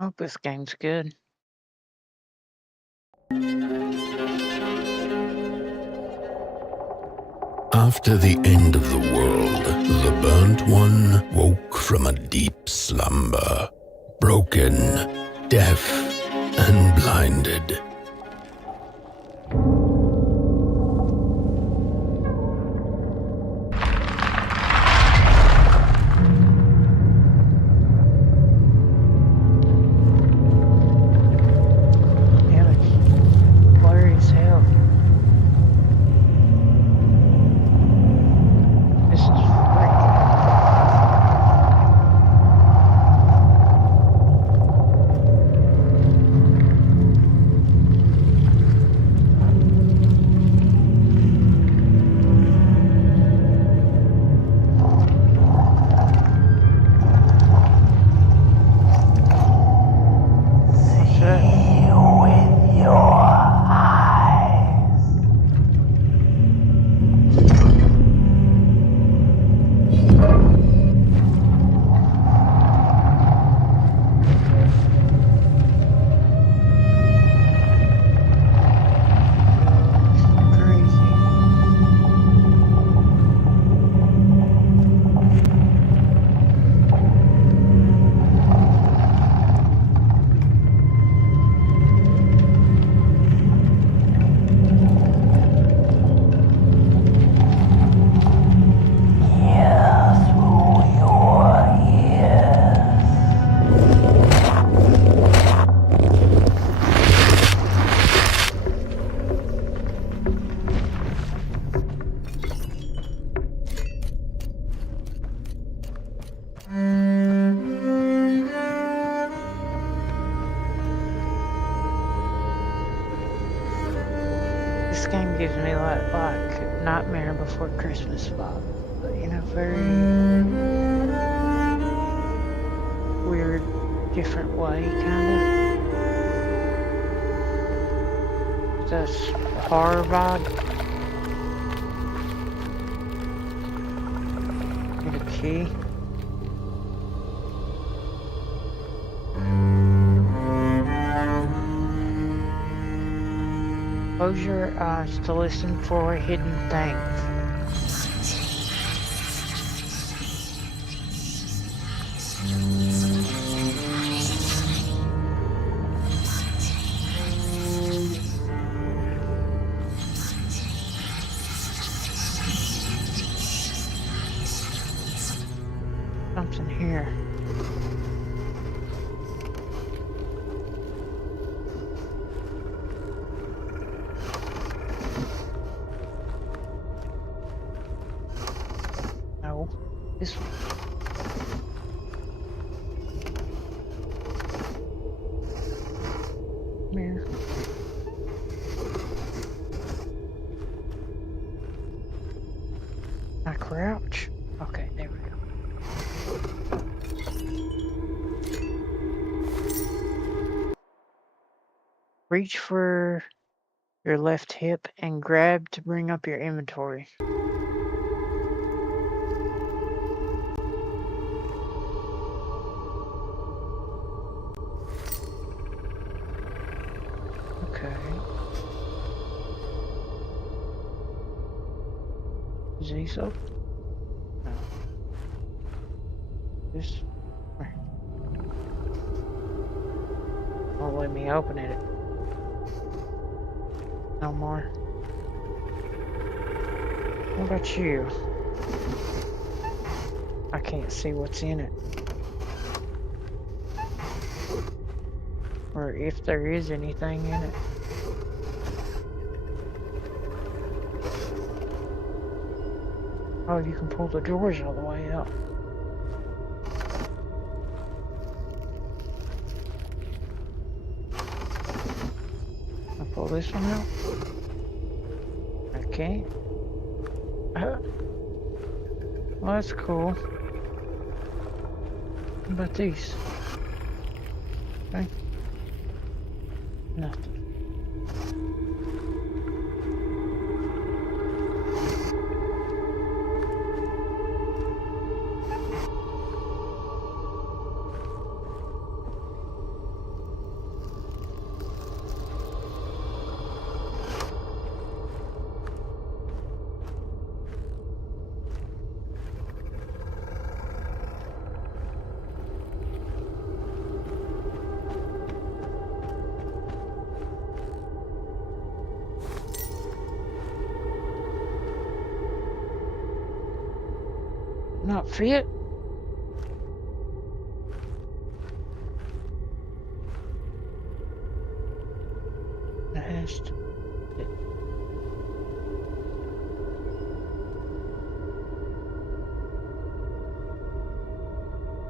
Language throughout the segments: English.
Hope this game's good. After the end of the world, the burnt one woke from a deep slumber, broken, deaf, and blinded. Damn, it's blurry as hell. This is freaking. What's that? With your eyes. Crazy. Yes, through your ears. This game gives me like Nightmare Before Christmas vibe, but in a very weird, different way, kind of. That's horror vibe. Get a key. Close your eyes to listen for hidden things. Something here. No. This one. Come here. I crouch. Okay, there we go. Reach for your left hip and grab to bring up your inventory. Okay. Is these open? No. This. Won't let me open it. No more. What about you? I can't see what's in it. Or if there is anything in it. Oh, you can pull the drawers all the way out. I'll pull this one out. Okay. Well, that's cool. What about these? Okay. Nothing. Fit? It has to.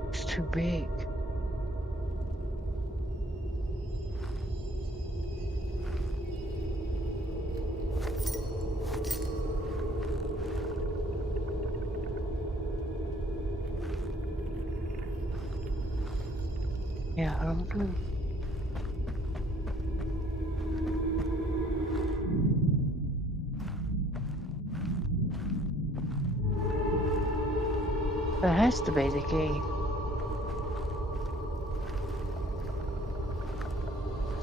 It's too big. Yeah, I don't know. That has to be the key.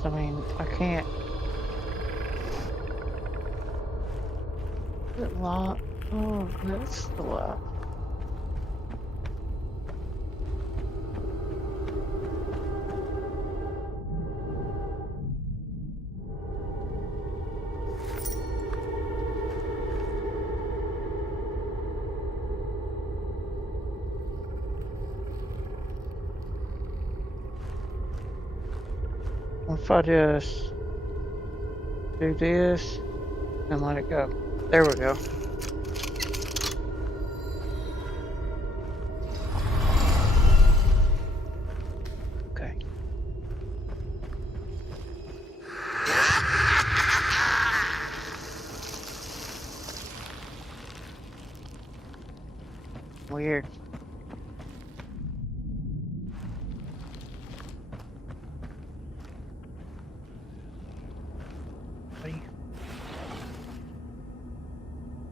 I mean, I can't. Is it locked? Oh, that's the lock. If I just do this and let it go. There we go. Okay. Weird.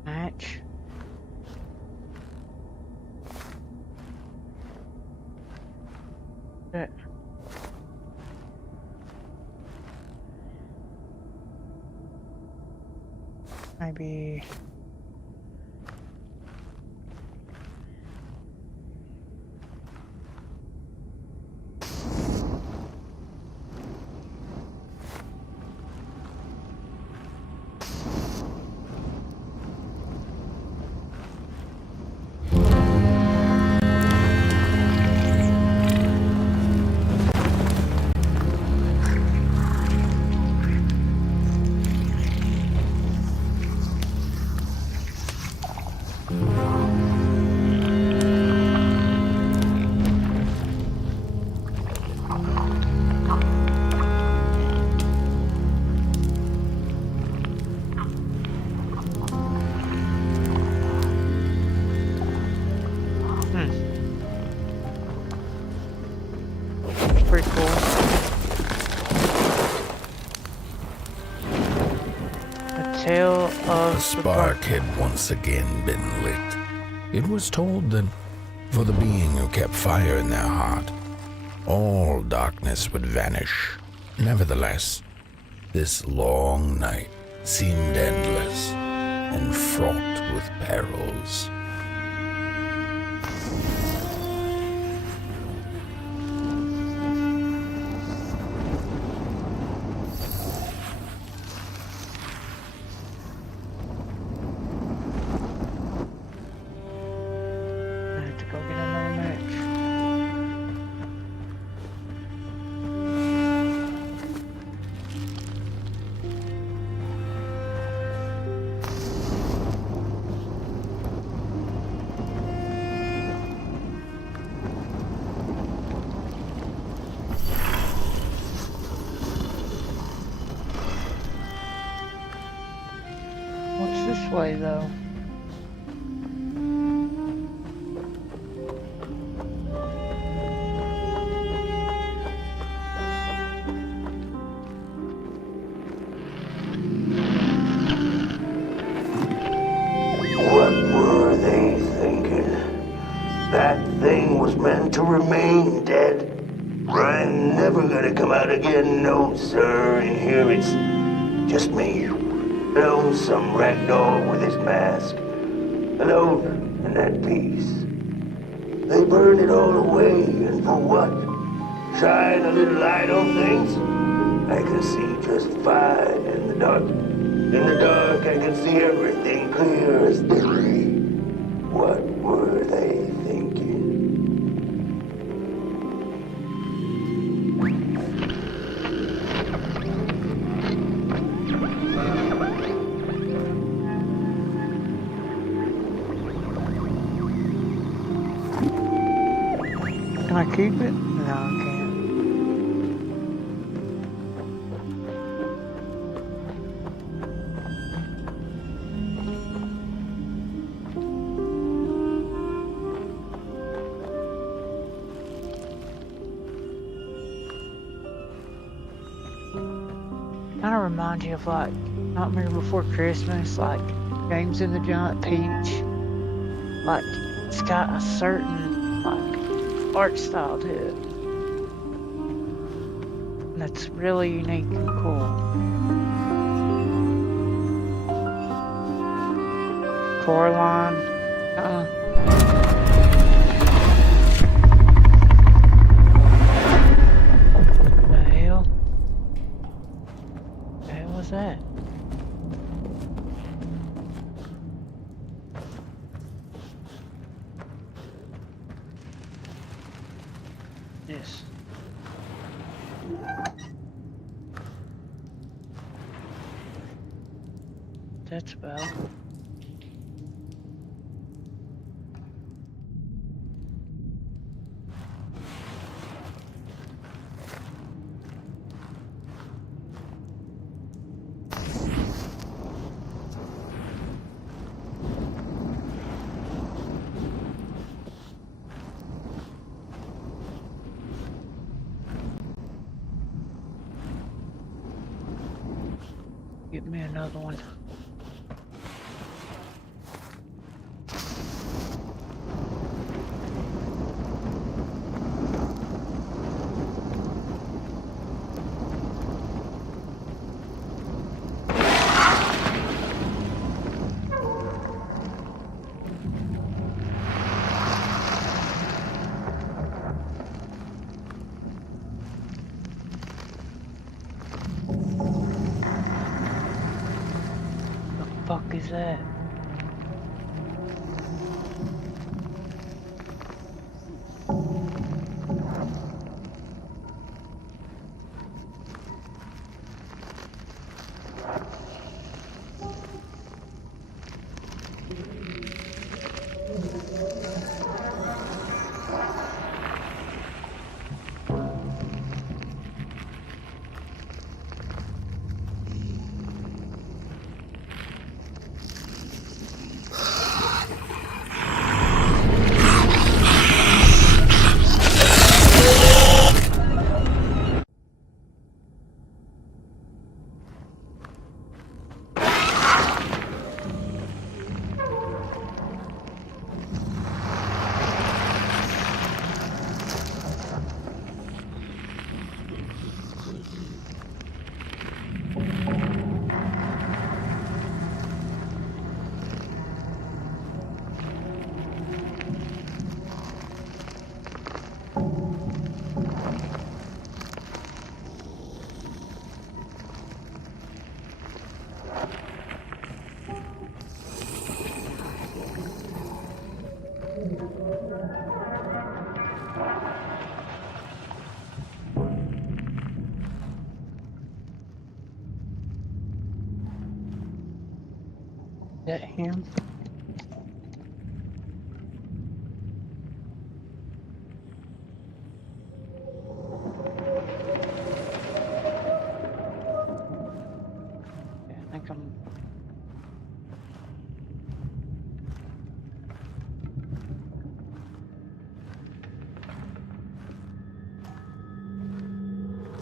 Match. That. Maybe. Pretty cool. The tale of A spark had once again been lit. It was told that for the being who kept fire in their heart, all darkness would vanish. Nevertheless, this long night seemed endless and fraught with perils. I have to go get another match. What's this way though? What were they thinking? That thing was meant to remain dead. I'm never gonna come out again, no sir. In here it's just me. Alone, some ragdoll with his mask. Alone in that piece. They burned it all away, and for what? Shine a little light on things? I can see just fine in the dark. In the dark, I can see everything clear as day. What were they thinking? Can I keep it? No, I can't. Kind of reminds you of like Nightmare Before Christmas, like James and the Giant Peach. Like it's got a certain like art style to it. And it's really unique and cool. Coraline. The hell? The hell was that? Yes. That's about. Get me another one. Fuck is that? Is that him? Yeah, I think I'm.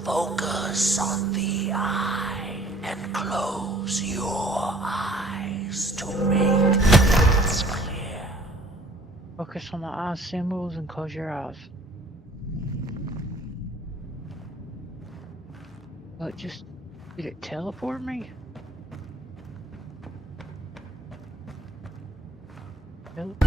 Focus on the eye and close your eyes to make things clear. Focus on the eye symbols and close your eyes. What, just did it teleport me? Nope.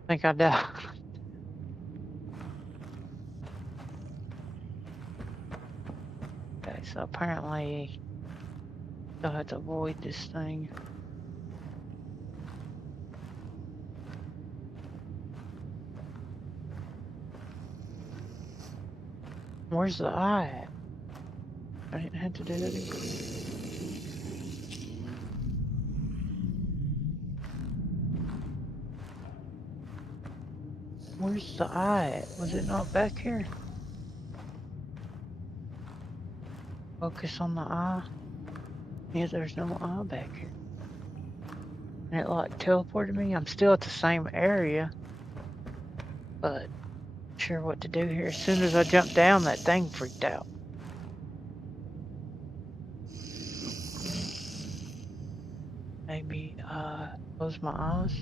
I think I died. Okay, so apparently still have to avoid this thing. Where's the eye at? I didn't have to do that again. Where's the eye at? Was it not back here? Focus on the eye. Yeah, there's no eye back here. And it like teleported me. I'm still at the same area, but not sure what to do here. As soon as I jumped down, that thing freaked out. Maybe close my eyes.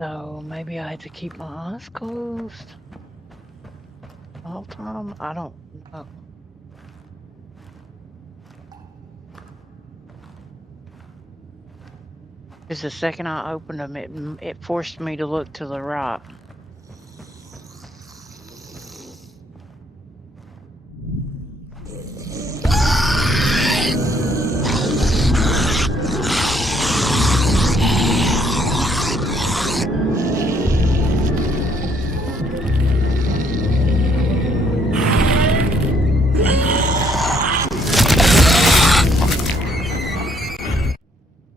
So maybe I had to keep my eyes closed all the time. I don't know. Because the second I opened them, it forced me to look to the right.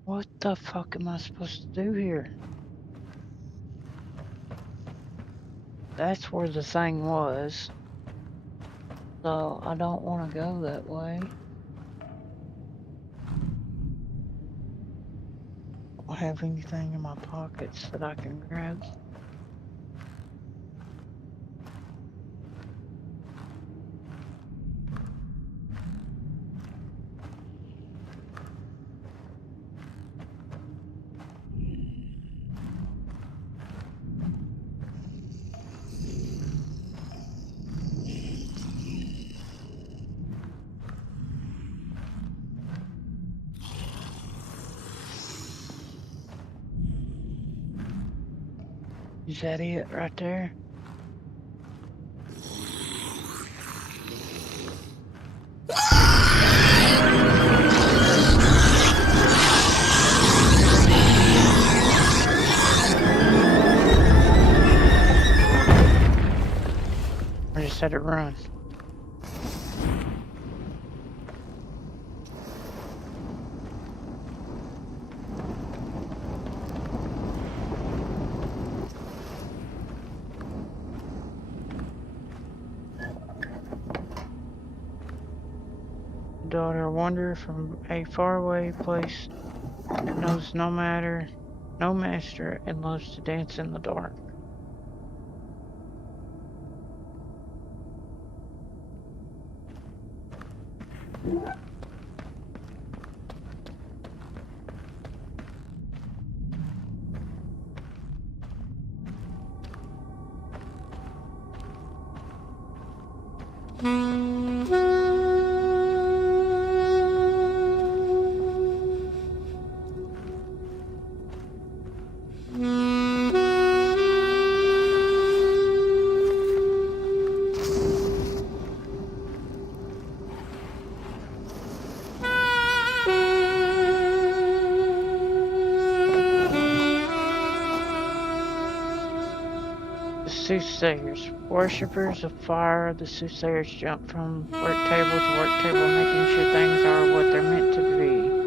What the fuck am I supposed to do here? That's where the thing was. So I don't want to go that way. I don't have anything in my pockets that I can grab. Is that it right there? I just had to run. Daughter wander from a faraway place, knows no master, and loves to dance in the dark. Soothsayers. Worshippers of fire, the soothsayers jump from work table to work table, making sure things are what they're meant to be.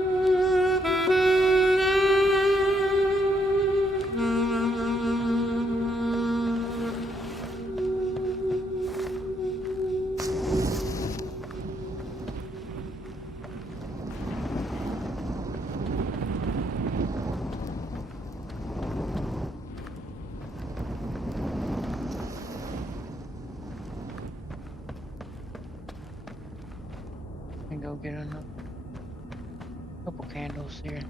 And go get a couple candles here.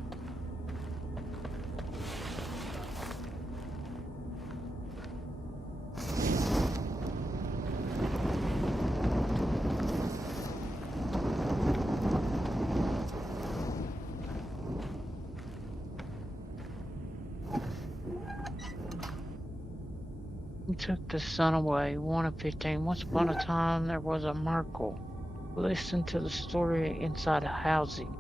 Who took the sun away? 1 of 15. Once upon a time, there was a Merkel. Listen to the story inside a housing.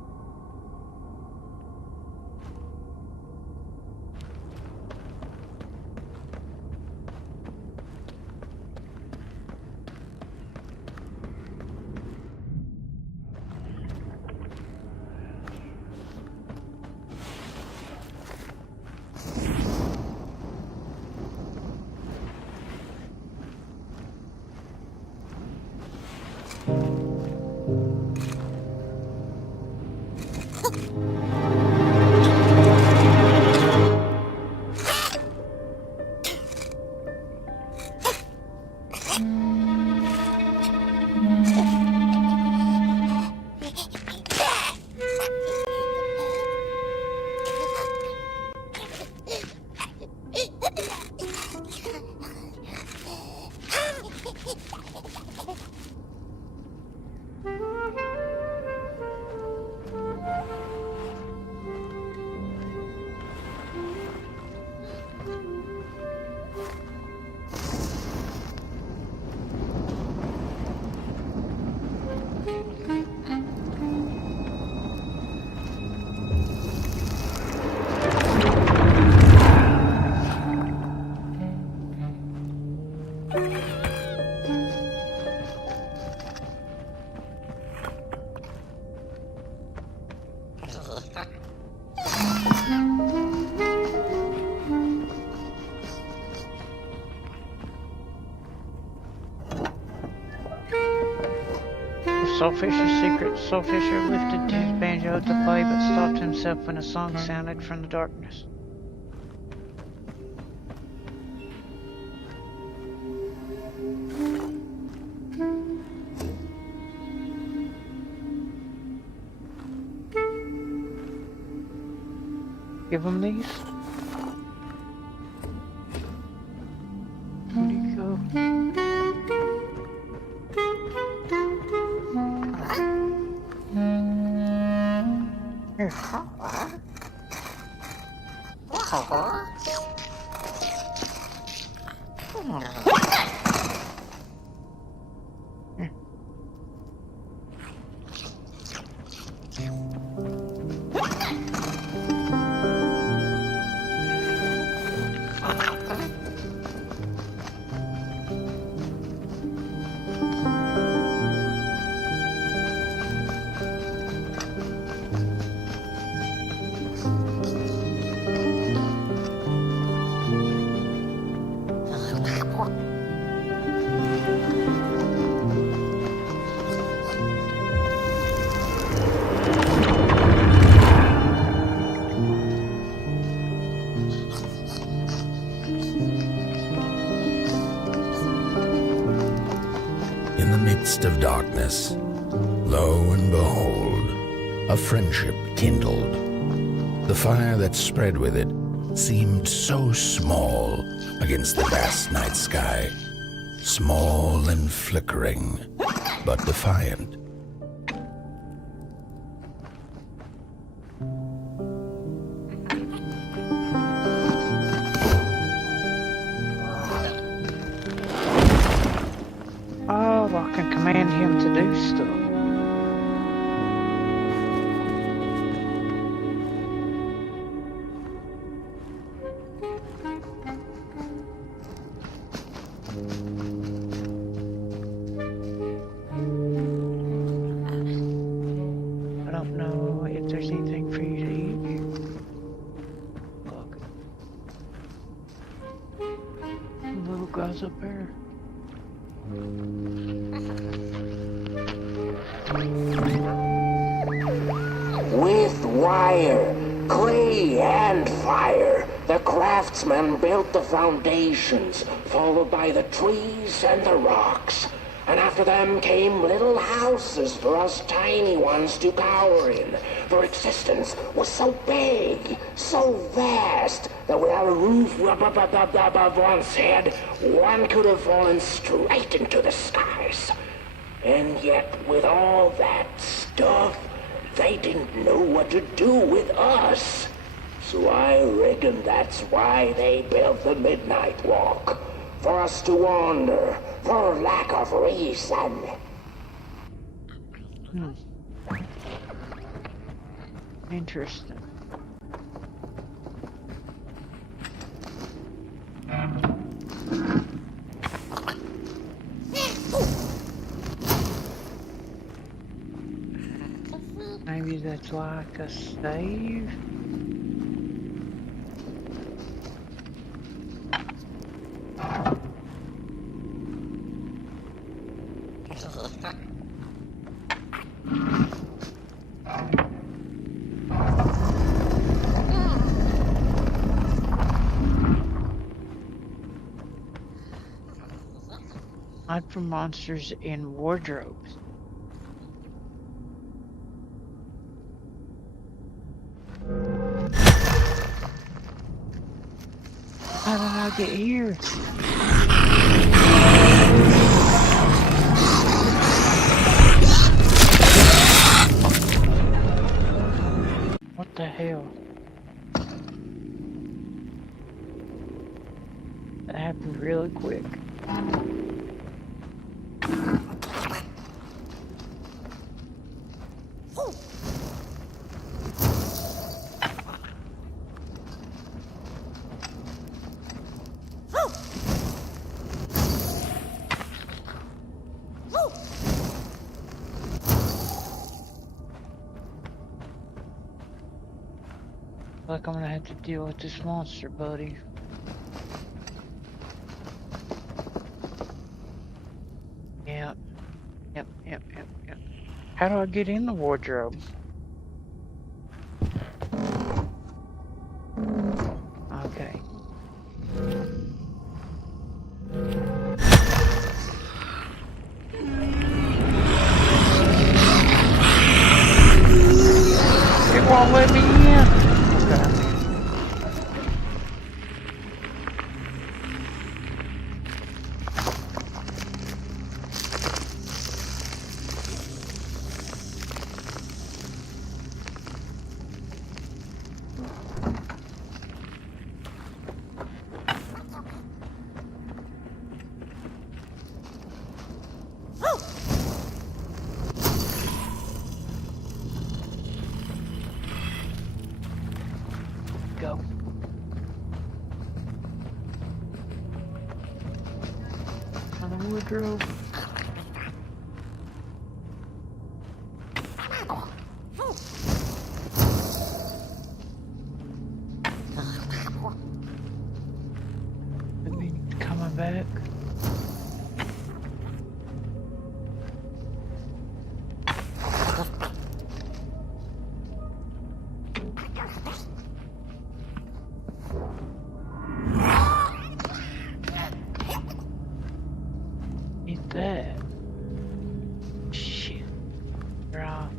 Soulfisher's secret. Soulfisher lifted his banjo to play, but stopped himself when a song sounded from the darkness. Give him these. Where'd he go? Here. In the midst of darkness, lo and behold, a friendship kindled. The fire that spread with it seemed so small against the vast night sky, small and flickering, but defiant. Oh, I can command him to do stuff. I don't know if there's anything for you to eat here. Look. The little guy's up there. With wire, clay, and fire, the craftsmen built the foundations, followed by the trees and the rocks. And after them came little houses for us tiny ones to cower in. For existence was so big, so vast, that without a roof above one's head, one could have fallen straight into the skies. And yet, with all that stuff, they didn't know what to do with us. So I reckon that's why they built the Midnight Walk. for us to wander for lack of reason. Interesting. Maybe that's like a save? Hide from monsters in wardrobes. How did I get here? What the hell? That happened really quick. Like I'm gonna have to deal with this monster, buddy. Yep. How do I get in the wardrobe? Okay. It won't let me in. Okay. Go. On the wardrobe. Maybe coming back. Eat that. Shit. Right.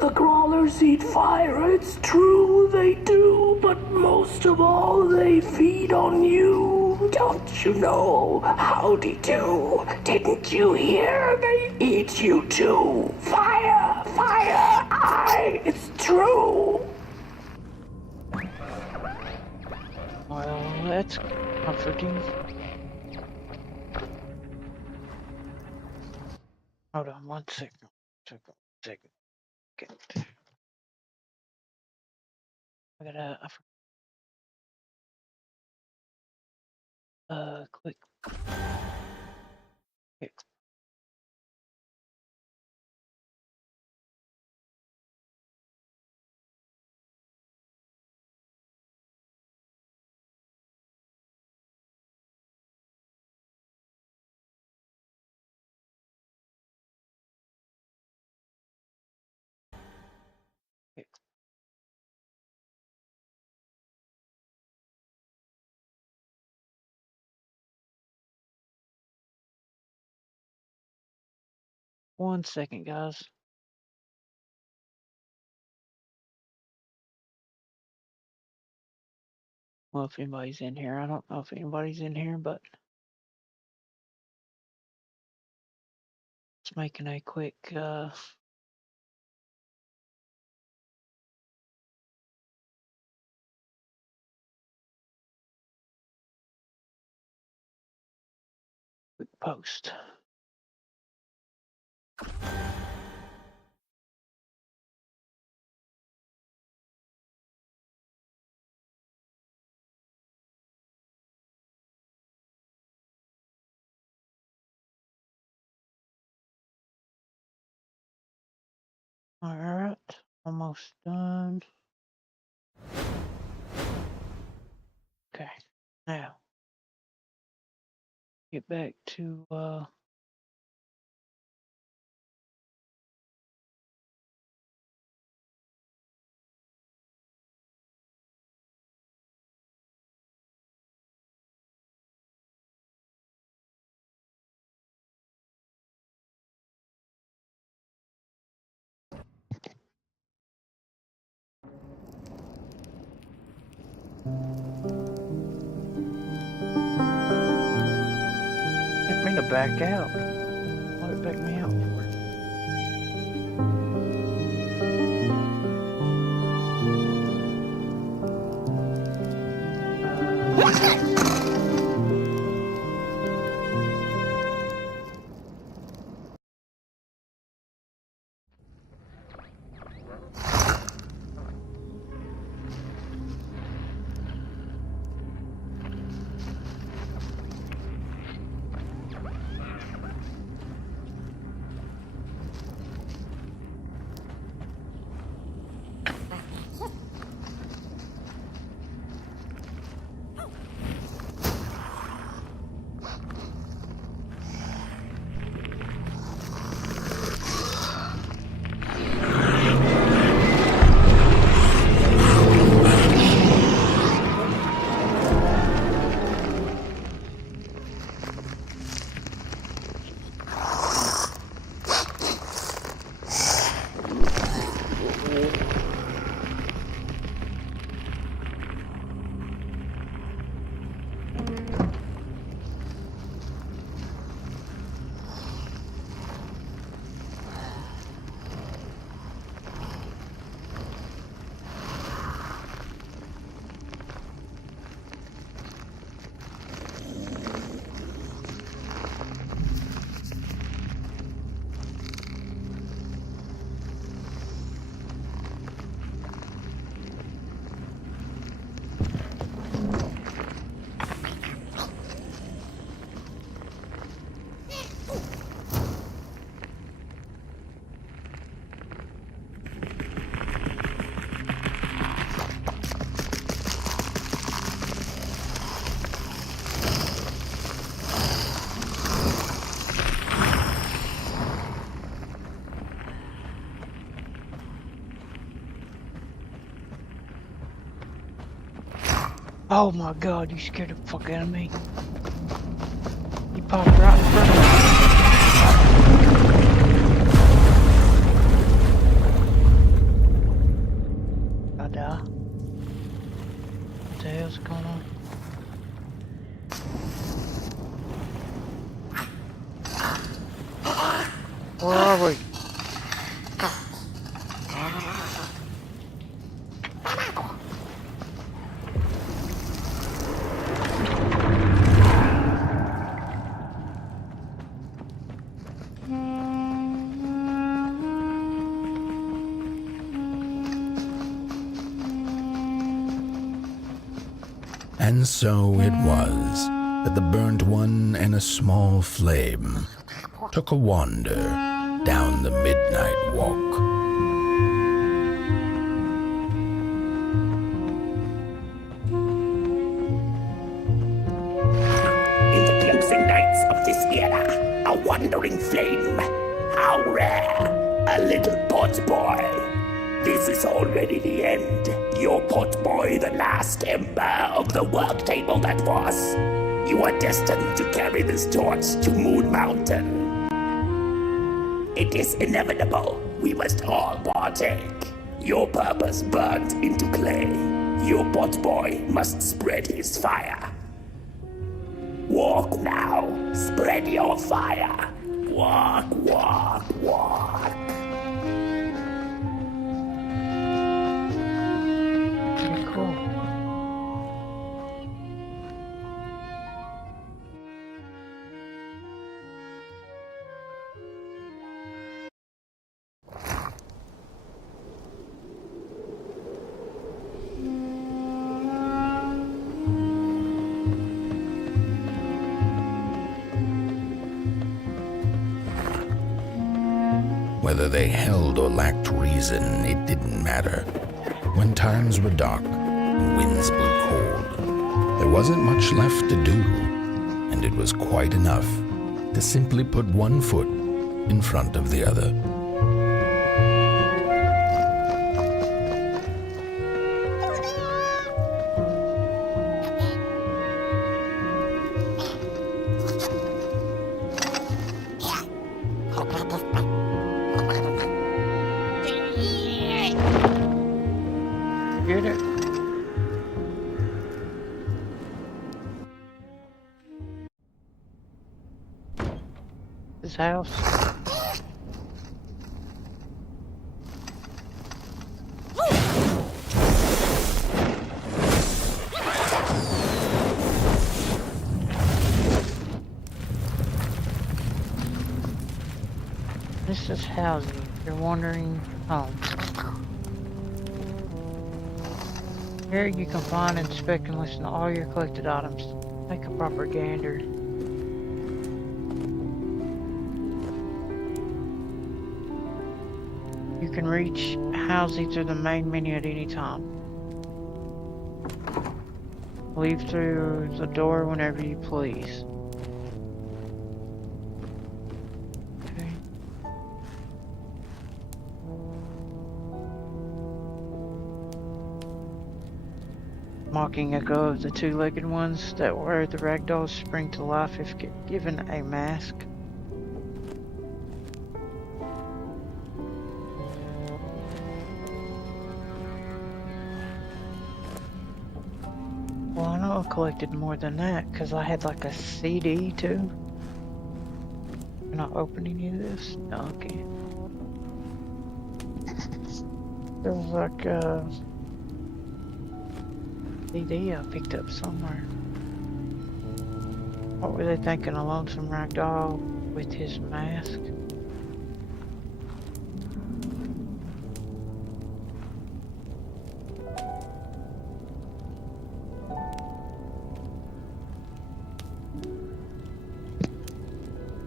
The crawlers eat fire, it's true they do, but most of all they feed on you. Don't you know? Howdy do. Didn't you hear? They eat you too. Fire, fire, aye, it's true. Well, that's comforting. Hold on one second. Second. I gotta click. Okay. 1 second, guys. Well, if anybody's in here, I don't know if anybody's in here, but it's making a quick post. All right, almost done. Okay, now get back to didn't mean to back out. What did it back me out for? Oh my god, you scared the fuck out of me. You popped right in front of me. I die. What the hell's going on? Where are we? And so it was that the burnt one and a small flame took a wander down the midnight walk. In the closing nights of this era, a wandering flame. How rare, a little pot boy. This is already the end. Your pot boy, the last ember of the work table that was. You are destined to carry this torch to Moon Mountain. It is inevitable. We must all partake. Your purpose burnt into clay. Your potboy must spread his fire. Walk now. Spread your fire. Walk, walk, walk. Pretty cool. Whether they held or lacked reason, it didn't matter. When times were dark and winds blew cold, there wasn't much left to do, and it was quite enough to simply put one foot in front of the other. Get it? His house. This is housing. If you're wandering home. Here you can find, inspect, and listen to all your collected items. Take a proper gander. You can reach housing through the main menu at any time. Leave through the door whenever you please. Okay. Mocking echo of the two-legged ones that were the ragdolls spring to life if given a mask. Well, I know I collected more than that because I had like a CD too. Can I open any of this? No, I can't. There was like a CD I picked up somewhere. What were they thinking? A lonesome ragdoll with his mask?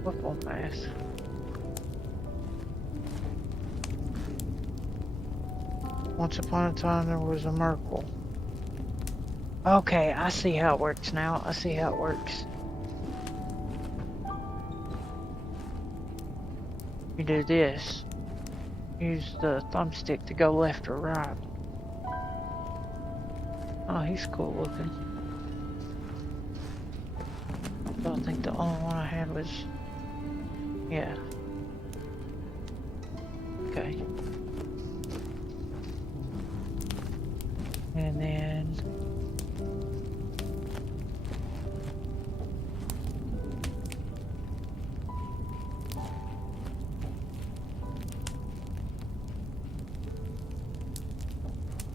Football mask. Once upon a time there was a Merkel. Okay, I see how it works now. I see how it works. You do this. Use the thumbstick to go left or right. Oh, he's cool looking. So I think the only one I had was... yeah. Okay. And then...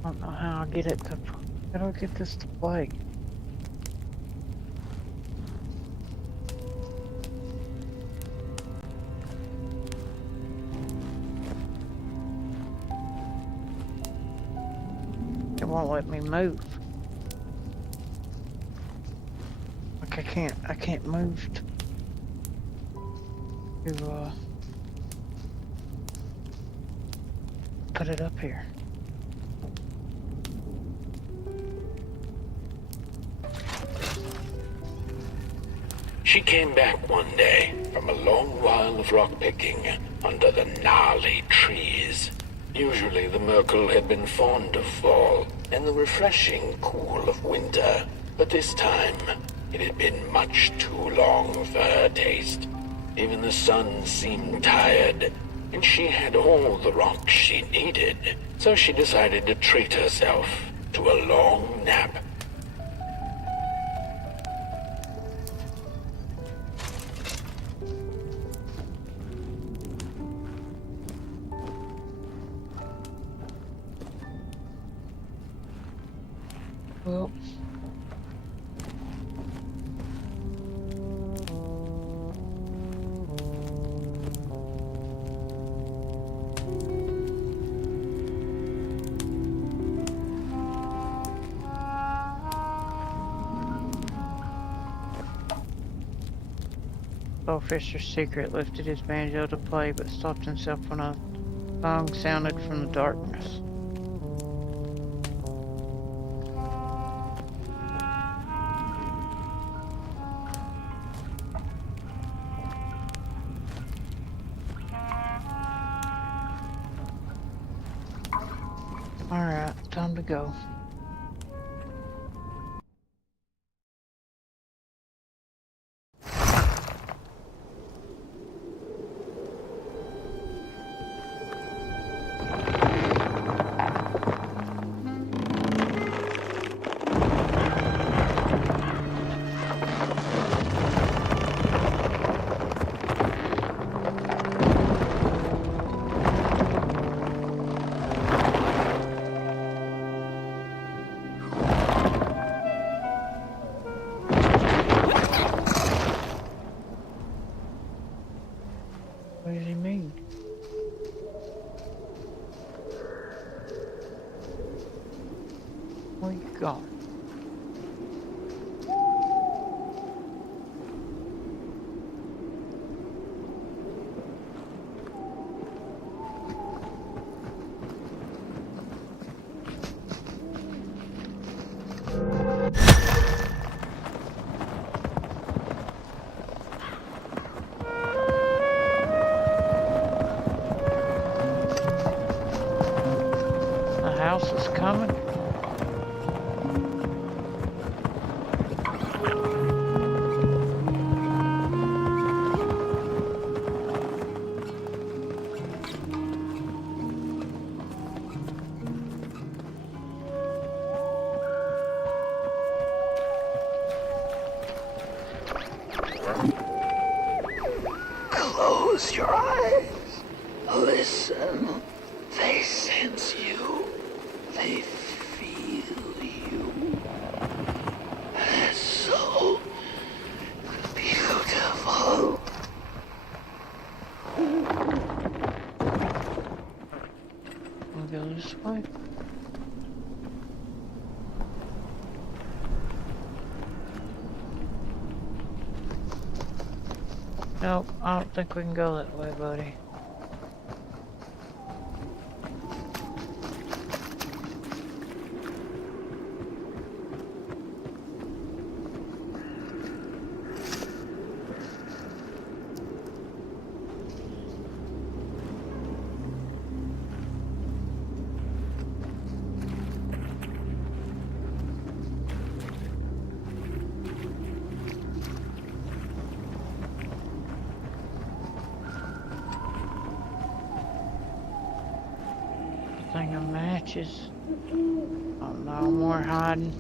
I don't know how I get it to... how do I get this to play? It won't let me move. Like I can't move to put it up here. She came back one day from a long while of rock picking under the gnarly trees. Usually the Merkel had been fond of fall and the refreshing cool of winter, but this time it had been much too long for her taste. Even the sun seemed tired, and she had all the rocks she needed, so she decided to treat herself to a long nap. Well, Fisher's secret lifted his banjo to play, but stopped himself when a song sounded from the darkness. Alright, time to go. What does he mean? Where you going? The house is coming. Close your eyes. Listen. They sense you. They feel you. It's so beautiful. We'll go this way. Nope, I don't think we can go that way, buddy. Thing of matches. Oh no more hiding.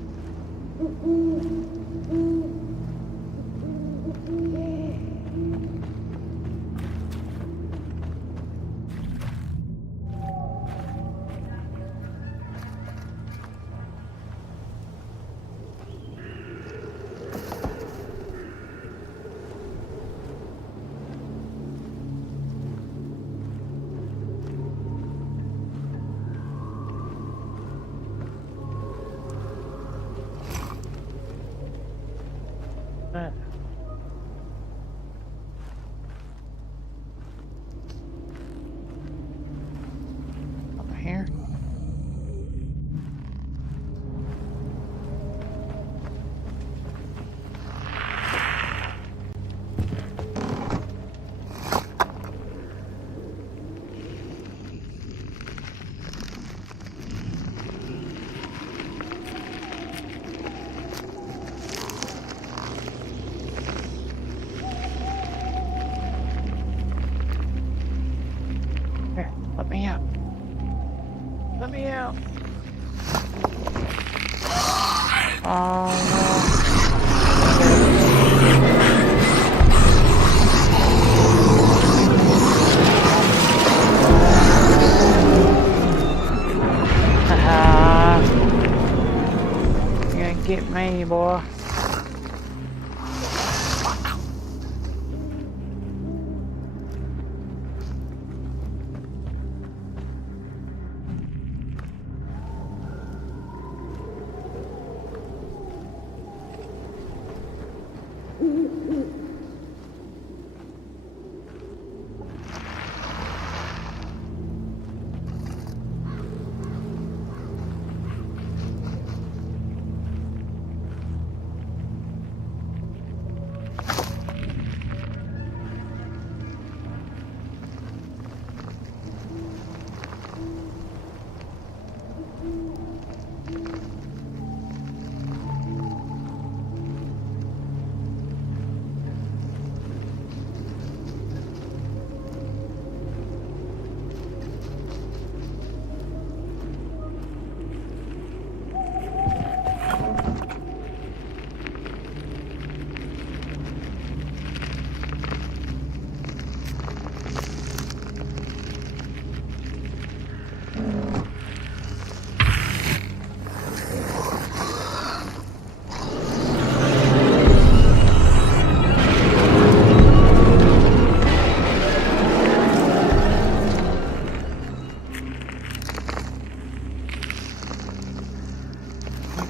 Let me out. Oh no. Haha. You ain't get me, boy.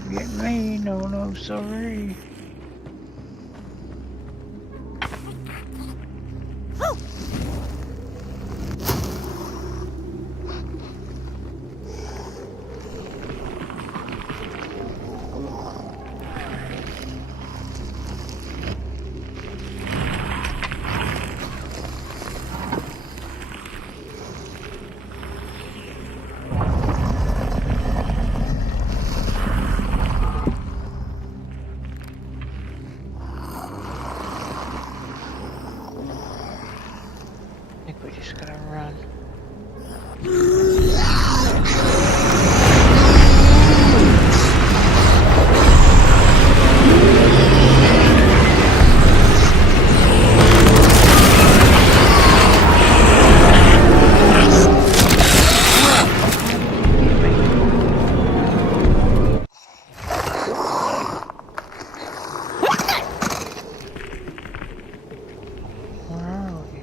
Get me, no, sorry. I think we just gotta run. Where are we?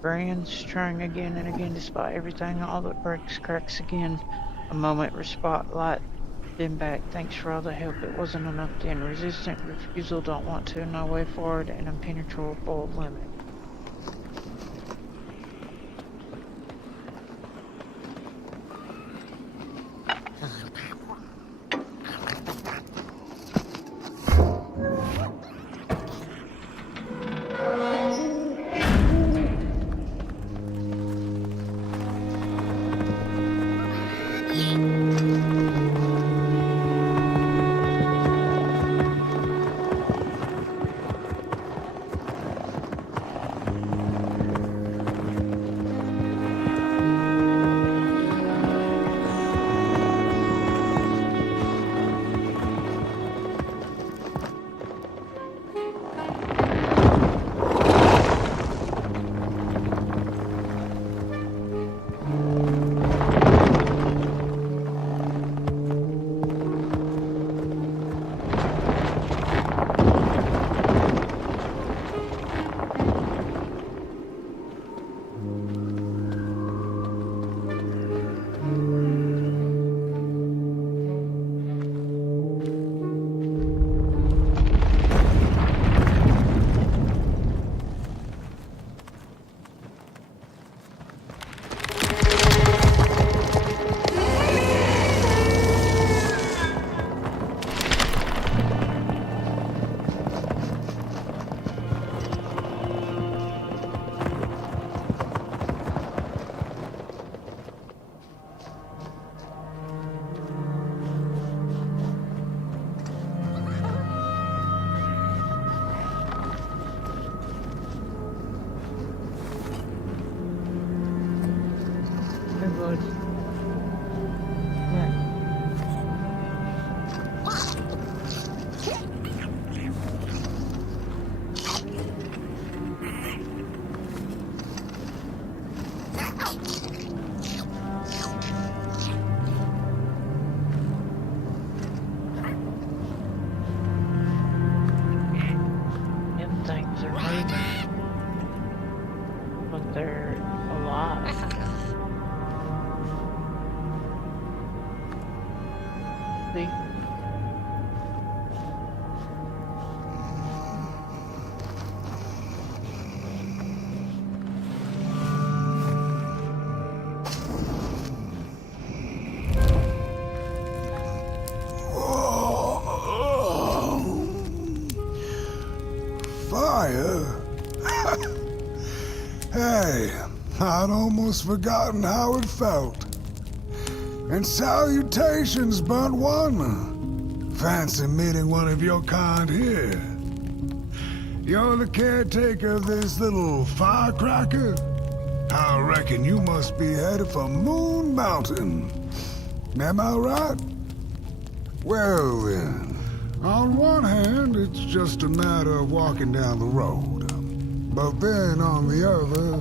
Brian's trying again and again despite everything. All that breaks cracks again. A moment spotlight, then back. Thanks for all the help. It wasn't enough then. Resistant refusal, don't want to, no way forward, and impenetrable limit. wood. Yeah. Them things are moving, but they're alive. See? Fire? Hey, I'd almost forgotten how it felt. And salutations, Burnt One. Fancy meeting one of your kind here. You're the caretaker of this little firecracker? I reckon you must be headed for Moon Mountain. Am I right? Well then, on one hand, it's just a matter of walking down the road. But then on the other,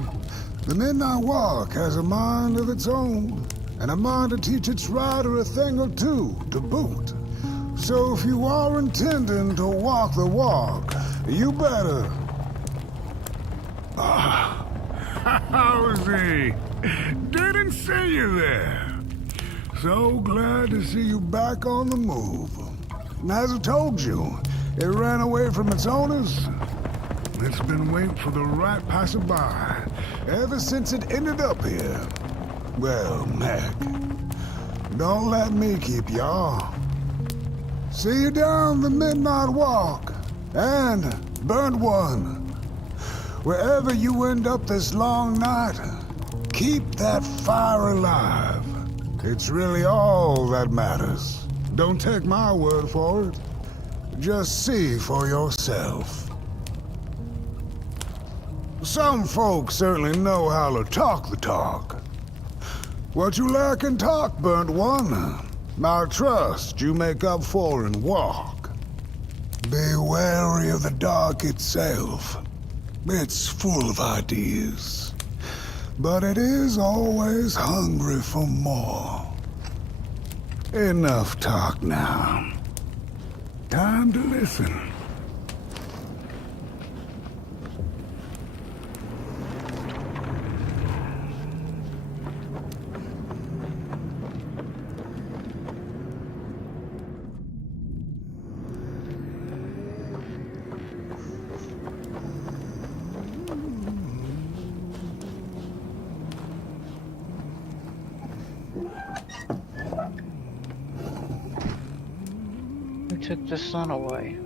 the Midnight Walk has a mind of its own, and a mind to teach its rider a thing or two to boot. So if you are intending to walk the walk, you better... Howsy! Didn't see you there. So glad to see you back on the move. And as I told you, it ran away from its owners. It's been waiting for the right passerby ever since it ended up here. Well, Mac, don't let me keep y'all. See you down the Midnight Walk, and Burnt One. Wherever you end up this long night, keep that fire alive. It's really all that matters. Don't take my word for it. Just see for yourself. Some folks certainly know how to talk the talk. What you lack in talk, Burnt One, I trust you make up for in walk. Be wary of the dark itself. It's full of ideas, but it is always hungry for more. Enough talk now. Time to listen. Who took the sun away?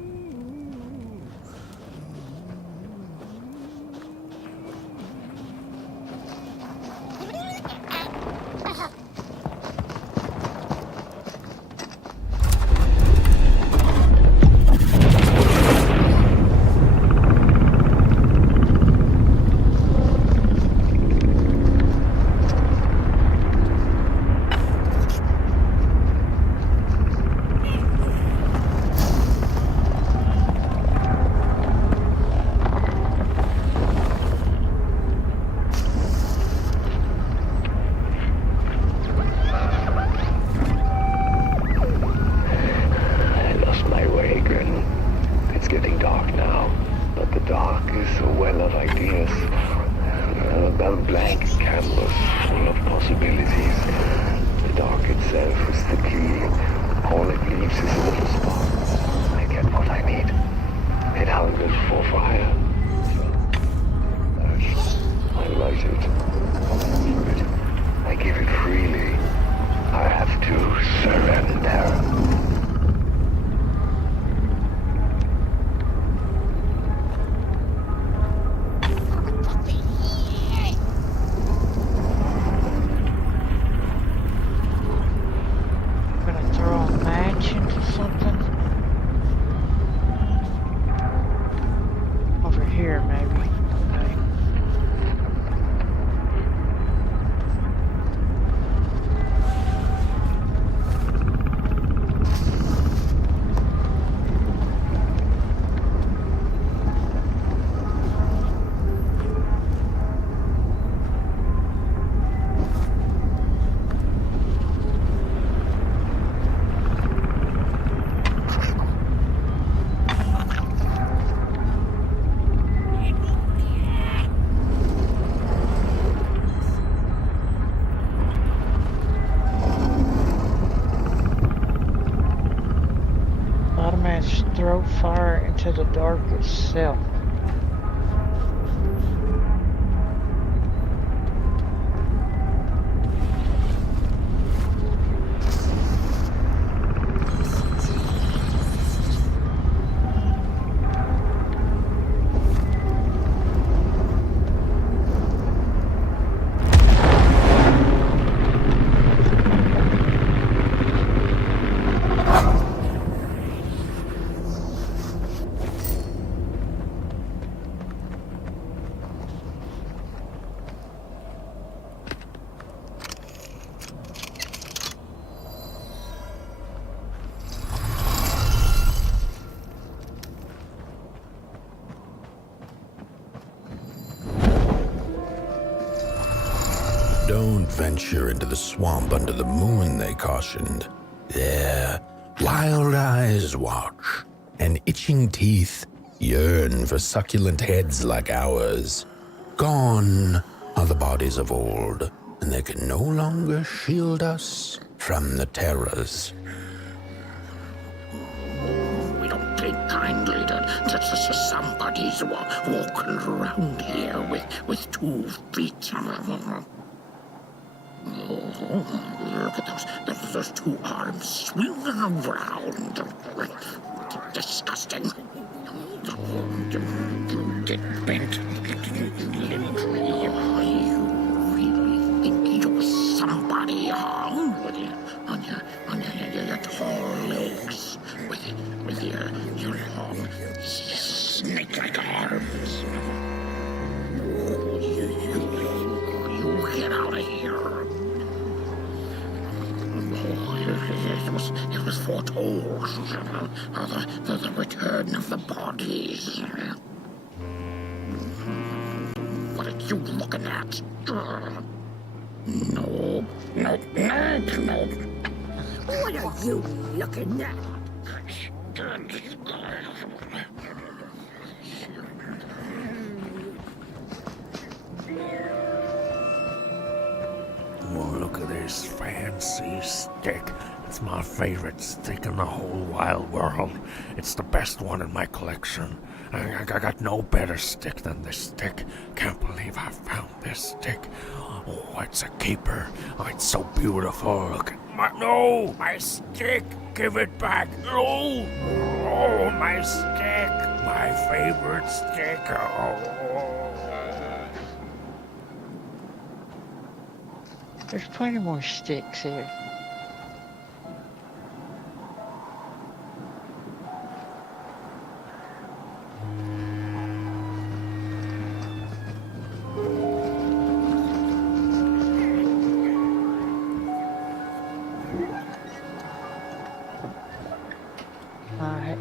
into the dark itself. Don't venture into the swamp under the moon, they cautioned. There, wild eyes watch, and itching teeth yearn for succulent heads like ours. Gone are the bodies of old, and they can no longer shield us from the terrors. We don't take kindly to somebody's walking around here with 2 feet. Look at those 2 arms swinging around. Disgusting. Get bent. You really think you're somebody, huh? On your tall legs, with your long snake-like arms. You get out of here. It was foretold. The return of the bodies. What are you looking at? No. What are you looking at? Oh, look at this fancy stick. It's my favorite stick in the whole wild world. It's the best one in my collection. I got no better stick than this stick. Can't believe I found this stick. Oh, it's a keeper. Oh, it's so beautiful. Look at my stick. Give it back. No. Oh, my stick. My favorite stick. Oh. There's plenty more sticks here.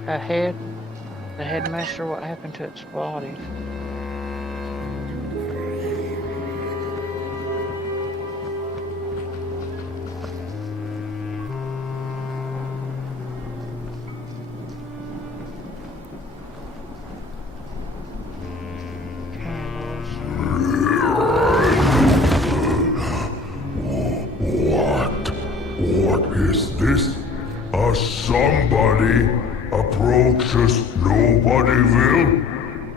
Ahead, the headmaster, what happened to its body? What is this? Somebody approaches Nobodyville?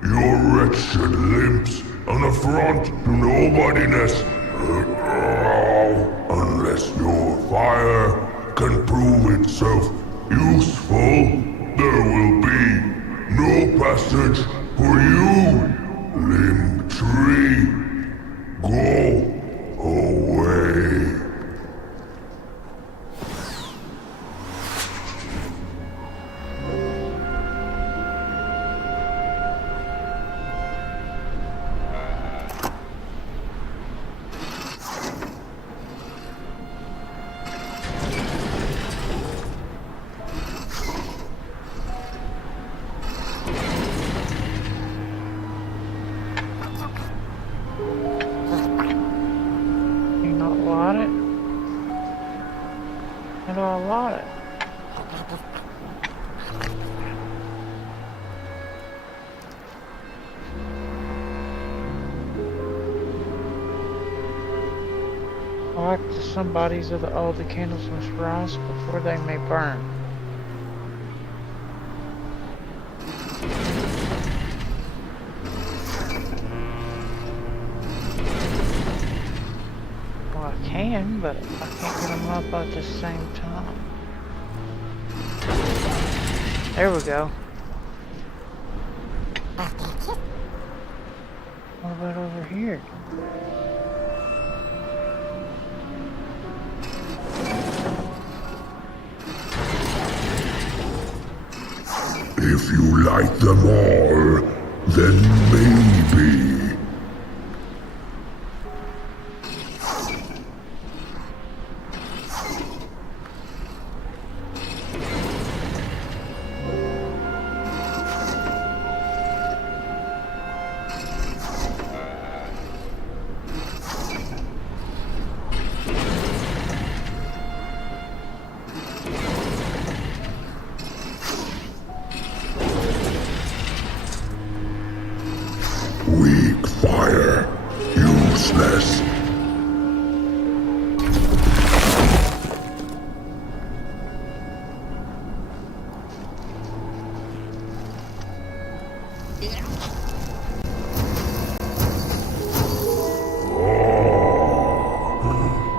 Your wretched limbs an affront to nobodiness. Unless your fire can prove itself useful, there will be no passage for you, limb tree. Go away. Some bodies of the candles must rise before they may burn. can, but I can't get them up at the same time. There we go. What about over here? If you like them all, then maybe. Weak fire, useless.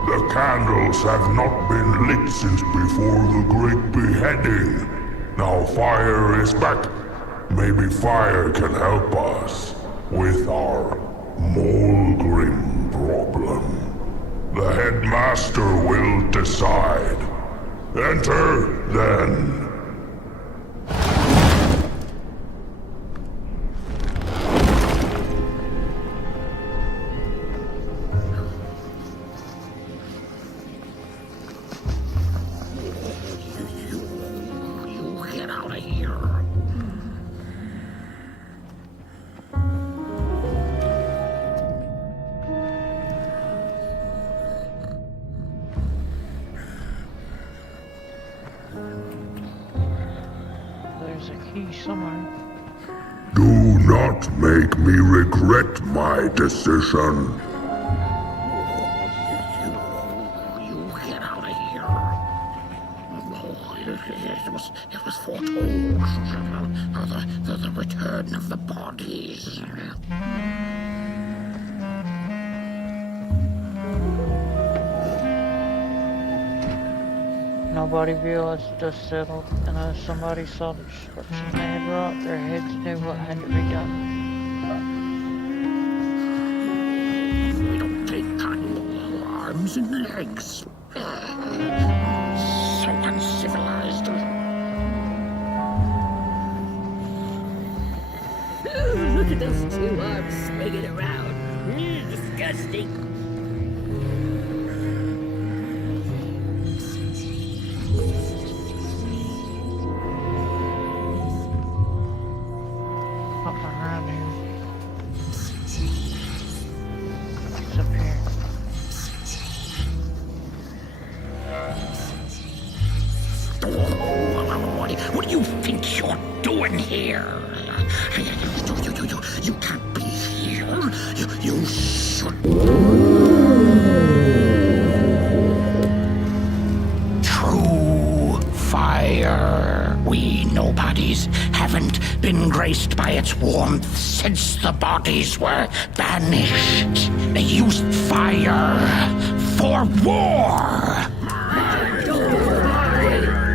The candles have not been lit since before the great beheading. Now fire is back. Maybe fire can help us with our Molgrim problem. The headmaster will decide. Enter, then. You get out of here. There's a key somewhere. Do not make me regret my decision. You get out of here. It was foretold. The return of the bodies. Nobody realized dust settled, and as somebody saw the destruction they had wrought, their heads knew what had to be done. We don't take cotton arms and legs. So uncivilized. Look at those two arms swinging around. Disgusting. Up around here. What's up here? What do you think you're doing here? You can't be here. You should. True fire. We nobodies haven't been graced by its warmth since the bodies were banished. They used fire for war.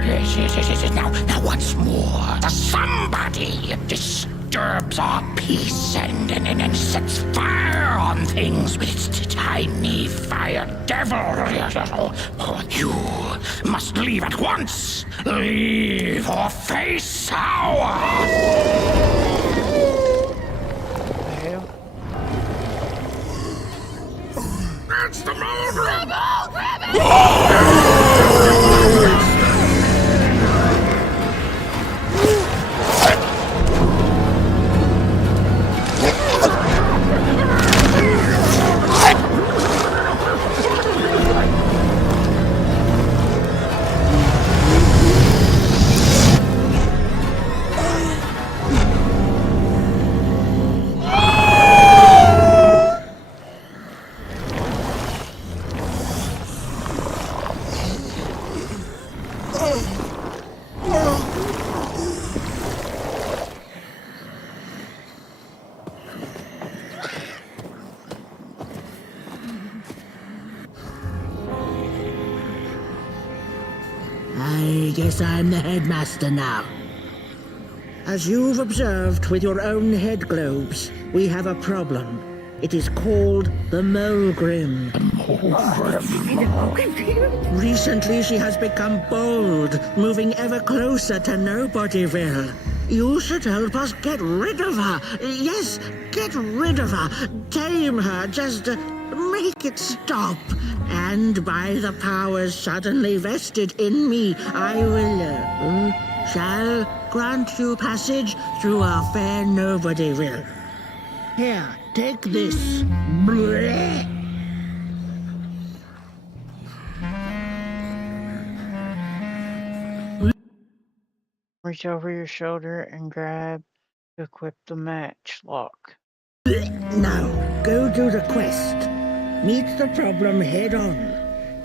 Yes. Now once more, somebody disturbs our peace and sets fire on things with its tiny fire devil. You must leave at once. Leave or face our... Hell? That's the Molgrim! I guess I'm the headmaster now. As you've observed with your own head globes, we have a problem. It is called the Mulgrim. Recently, she has become bold, moving ever closer to Nobodyville. You should help us get rid of her. Yes, get rid of her. Tame her. Just make it stop. And by the powers suddenly vested in me, I will, shall grant you passage through our fair Nobodyville. Here, take this. Bleh. Reach over your shoulder and grab to equip the match lock. Now, go do the quest. Meet the problem head on.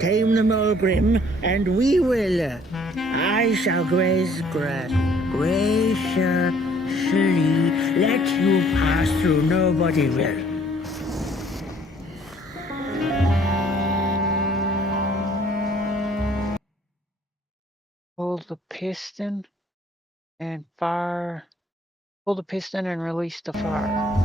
Tame the Mulgrim, and we will. I shall graciously let you pass through Nobodyville. Pull the piston and fire. Pull the piston and release the fire.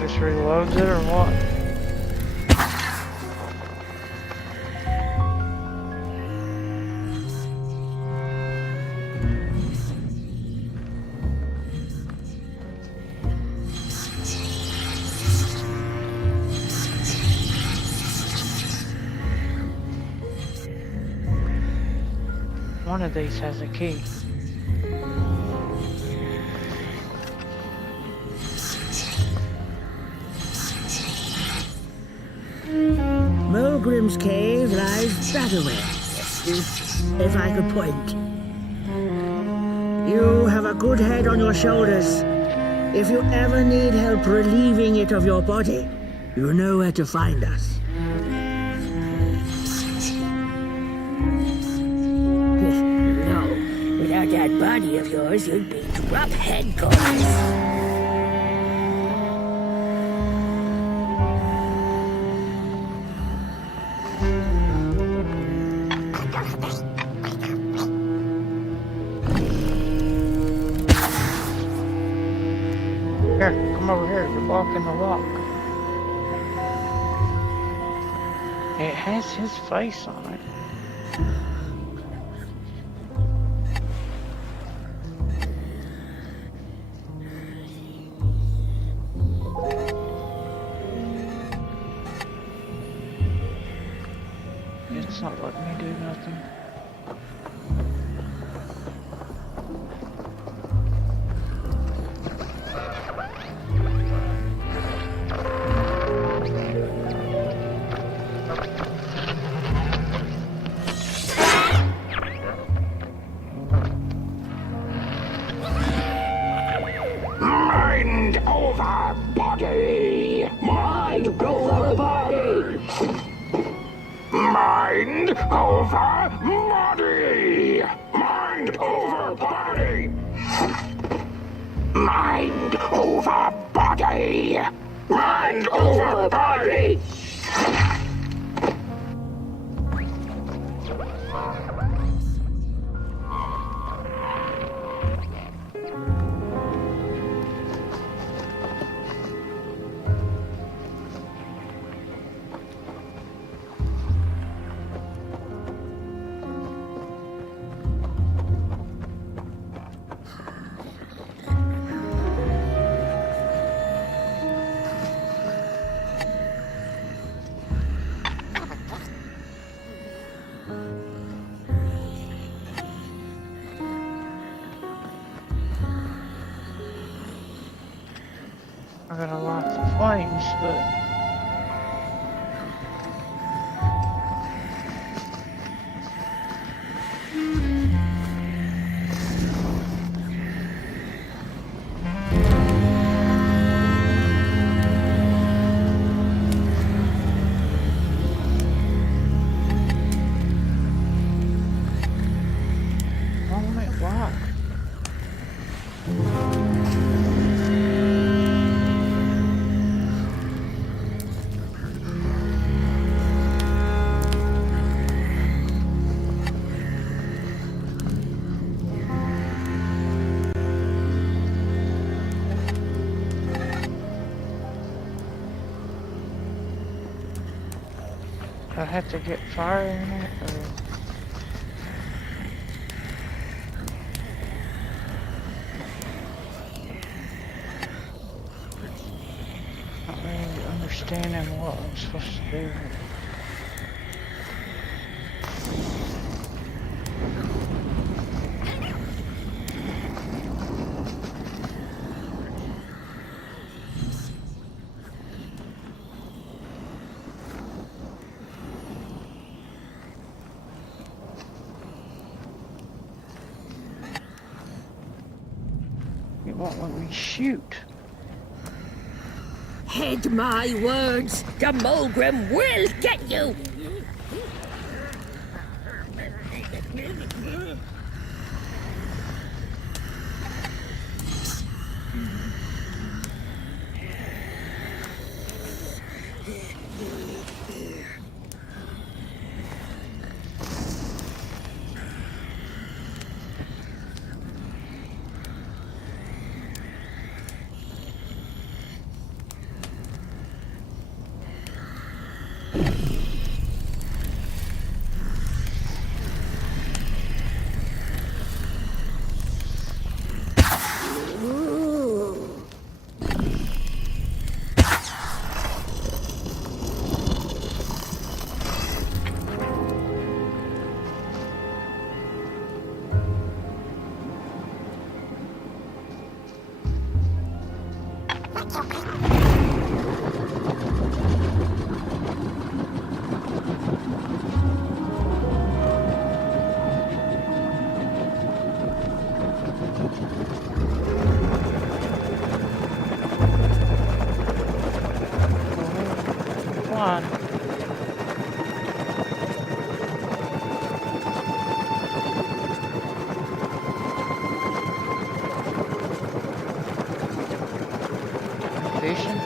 Just reloads it or what? One of these has a key. Mulgrim's cave lies that way, if I could point. You have a good head on your shoulders. If you ever need help relieving it of your body, you know where to find us. No, without that body of yours, you'd be drop headquarters. Here, come over here. You're blocking the lock. It has his face on it. It's not letting me do nothing. Mind over body! Mind over body! Mind over body! Mind over body! Mind over body! Mind over body! gonna light the flames, but won't it lock? I have to get fire in it, or not really understanding what I'm supposed to do. It won't let me shoot. Heed my words, the Mulgrim will get you! Come on. Fishing?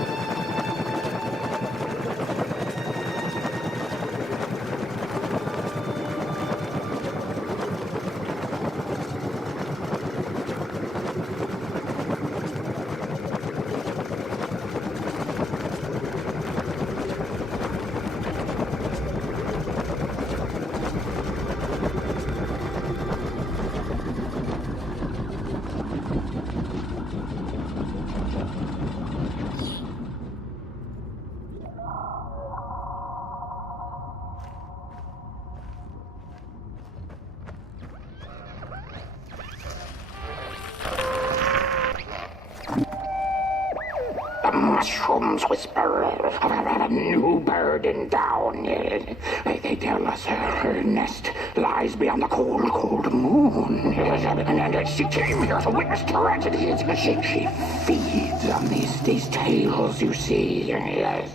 Mushrooms whisper of a new bird in down. They tell us her nest lies beyond the cold, cold moon. And she came here to witness tragedy. She feeds on these tales you see,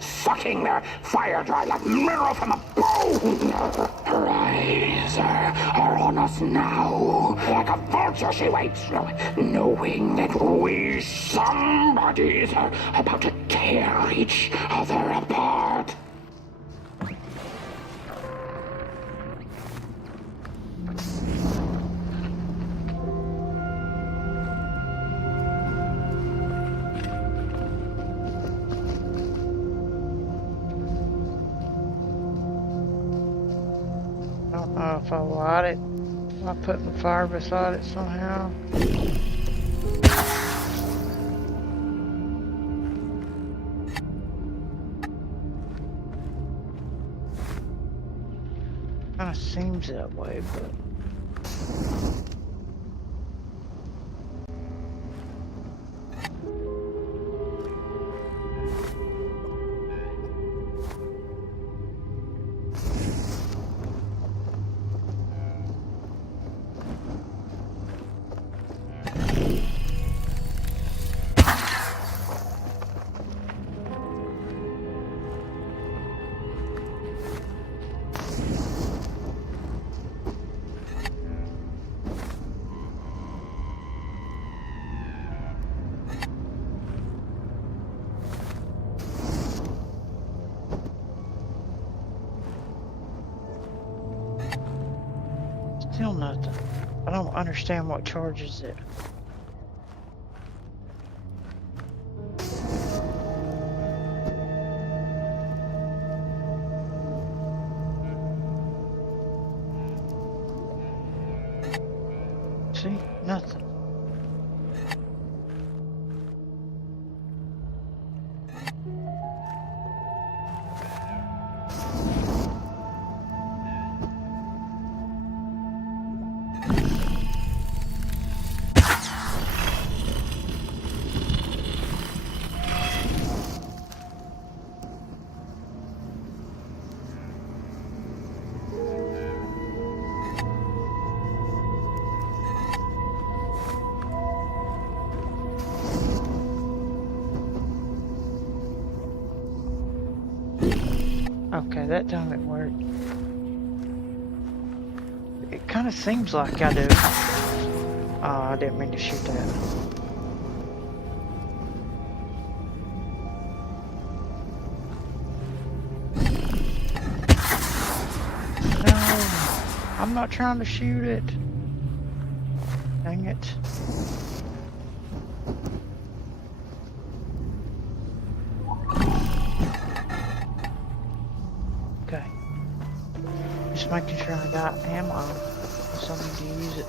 sucking their fire dry like marrow from a bone. Her eyes are on us now. Like a vulture she waits, knowing that we somebodies are about to tear each other apart. I don't know if I light it. Am I putting the fire beside it somehow? Kinda seems that way, but Still nothing. I don't understand what charges it. See? Nothing. Okay, that time it worked. It kind of seems like I do. Oh, I didn't mean to shoot that. No, I'm not trying to shoot it. Dang it. Okay. Just making sure I got ammo. So I need to use it.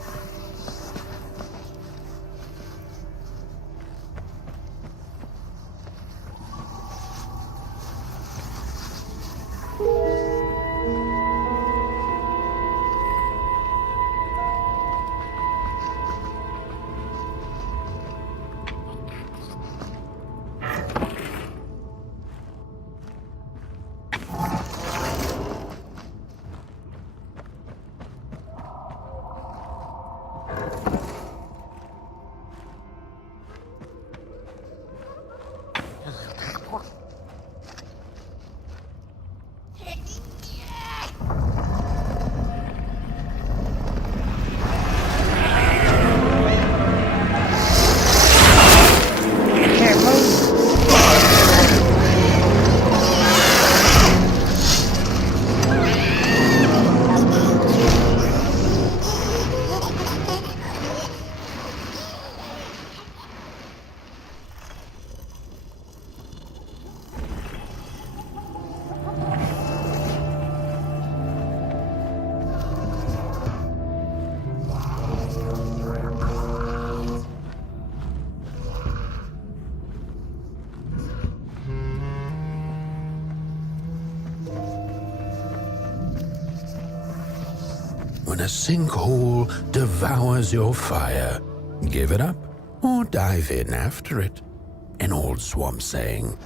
When a sinkhole devours your fire, give it up or dive in after it. An old swamp saying.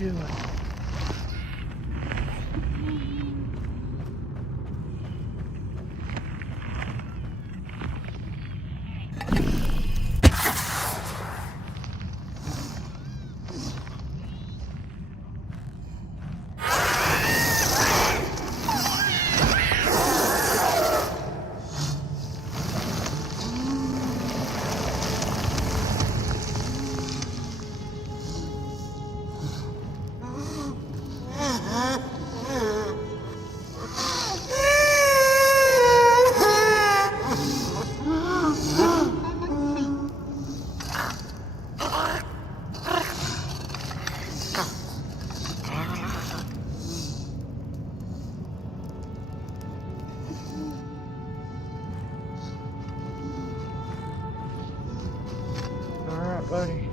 doing? Alright, buddy.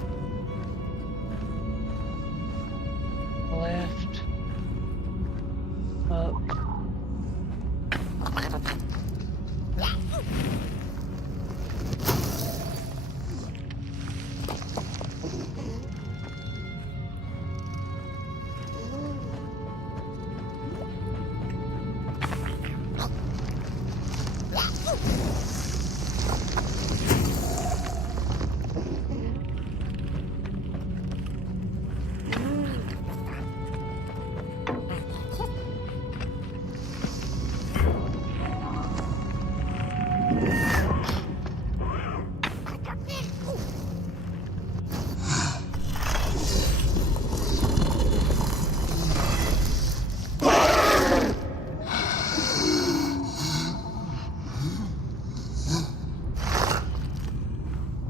Left. Up.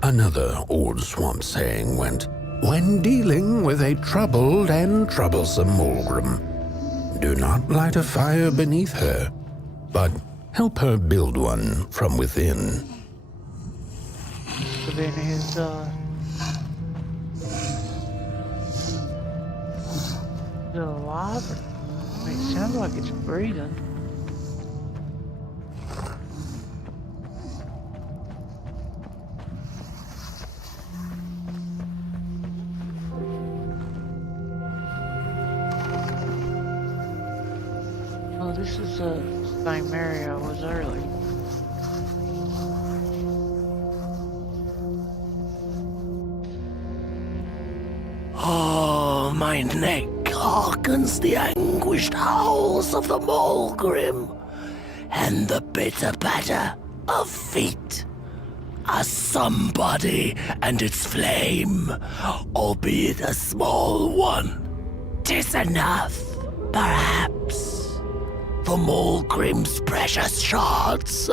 Another old swamp saying went, when dealing with a troubled and troublesome Mulgrim, do not light a fire beneath her, but help her build one from within. So then his, is it alive? I mean, it sounds like it's breathing. Oh, this is the same area I was early. Oh, my neck hearkens the anguished howls of the Mulgrim, and the bitter patter of feet. A somebody and its flame, albeit a small one. 'Tis enough, perhaps. The Mulgrim's precious shards,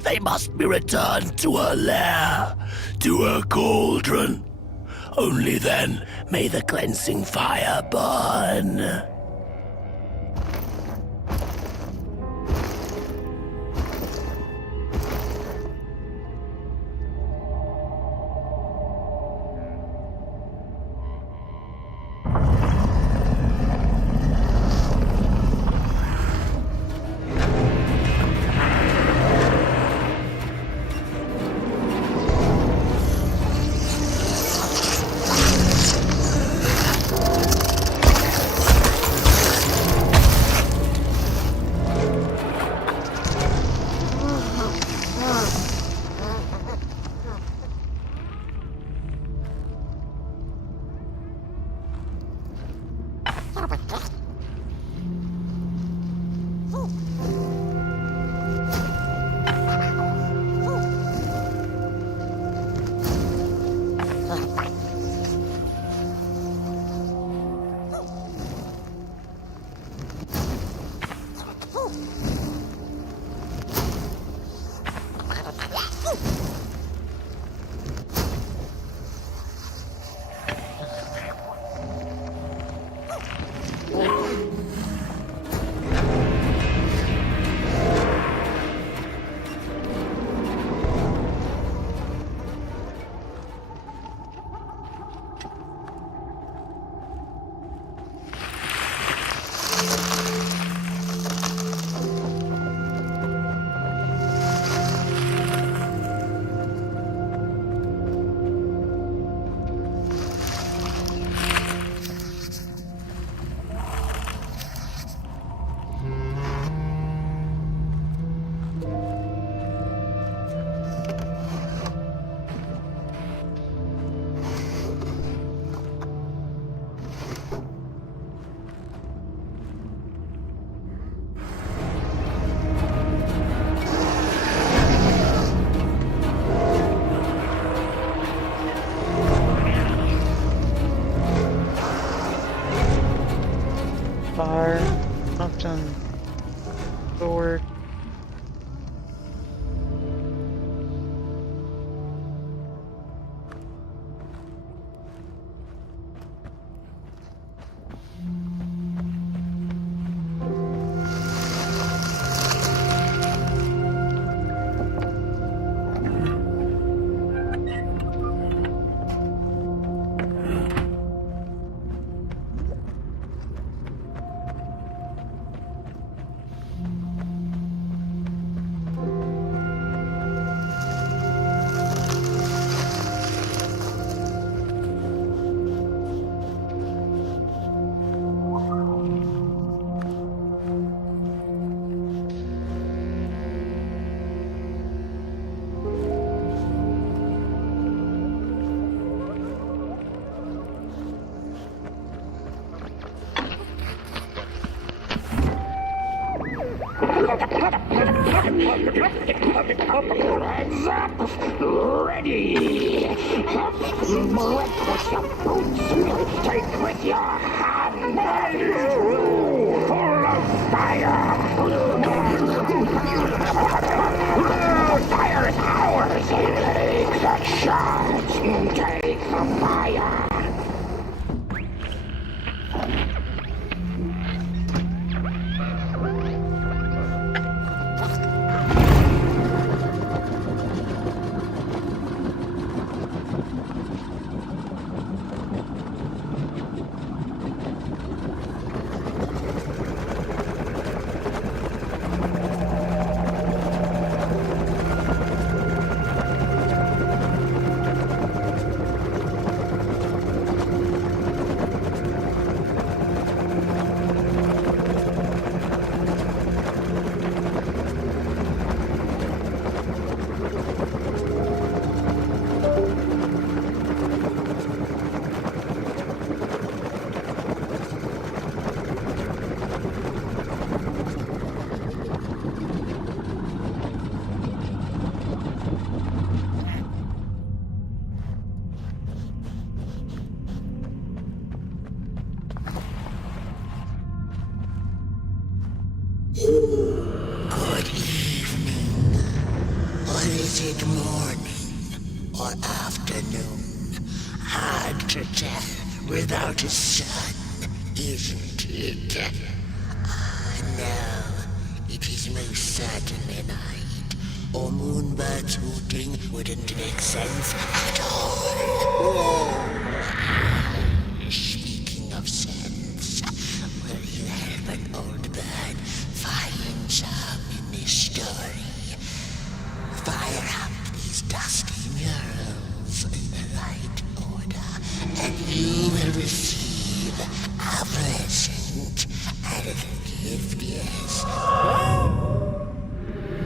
they must be returned to her lair, to her cauldron. Only then may the cleansing fire burn. Fire. Something. Sword. Hands up! Ready! Breakfast of boots! Take with your hand! Full of fire! Fire is ours! Take the shot! Take the fire! Good evening. Or is it morning or afternoon? Hard to tell without a sun, isn't it? No, it is most certainly night, or moonbirds hooting wouldn't make sense at all. Speaking of sense, will you help an old bird find some in this story? Fire up these dusty murals in the right order, and you will receive a present, a little gift, yes.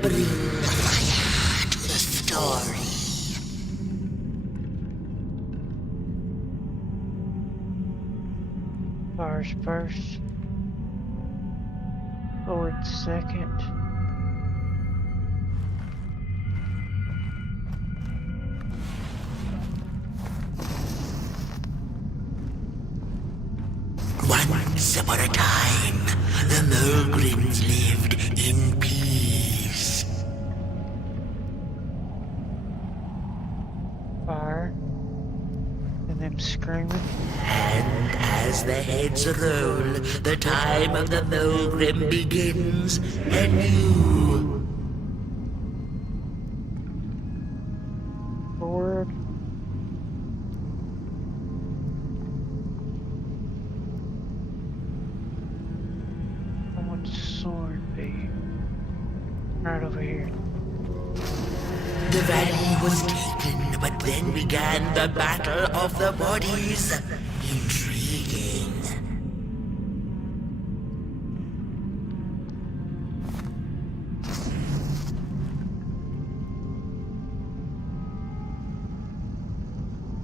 Bring the fire to the story. Fire's first. Sword second. Once upon a time, the Mulgrins lived in peace. Fire. And them screaming. And as the heads roll, the time of the Mulgrim begins anew. Sword. I want the sword be right over here. The valley was taken, but then began the Battle of the Bodies. Intriguing.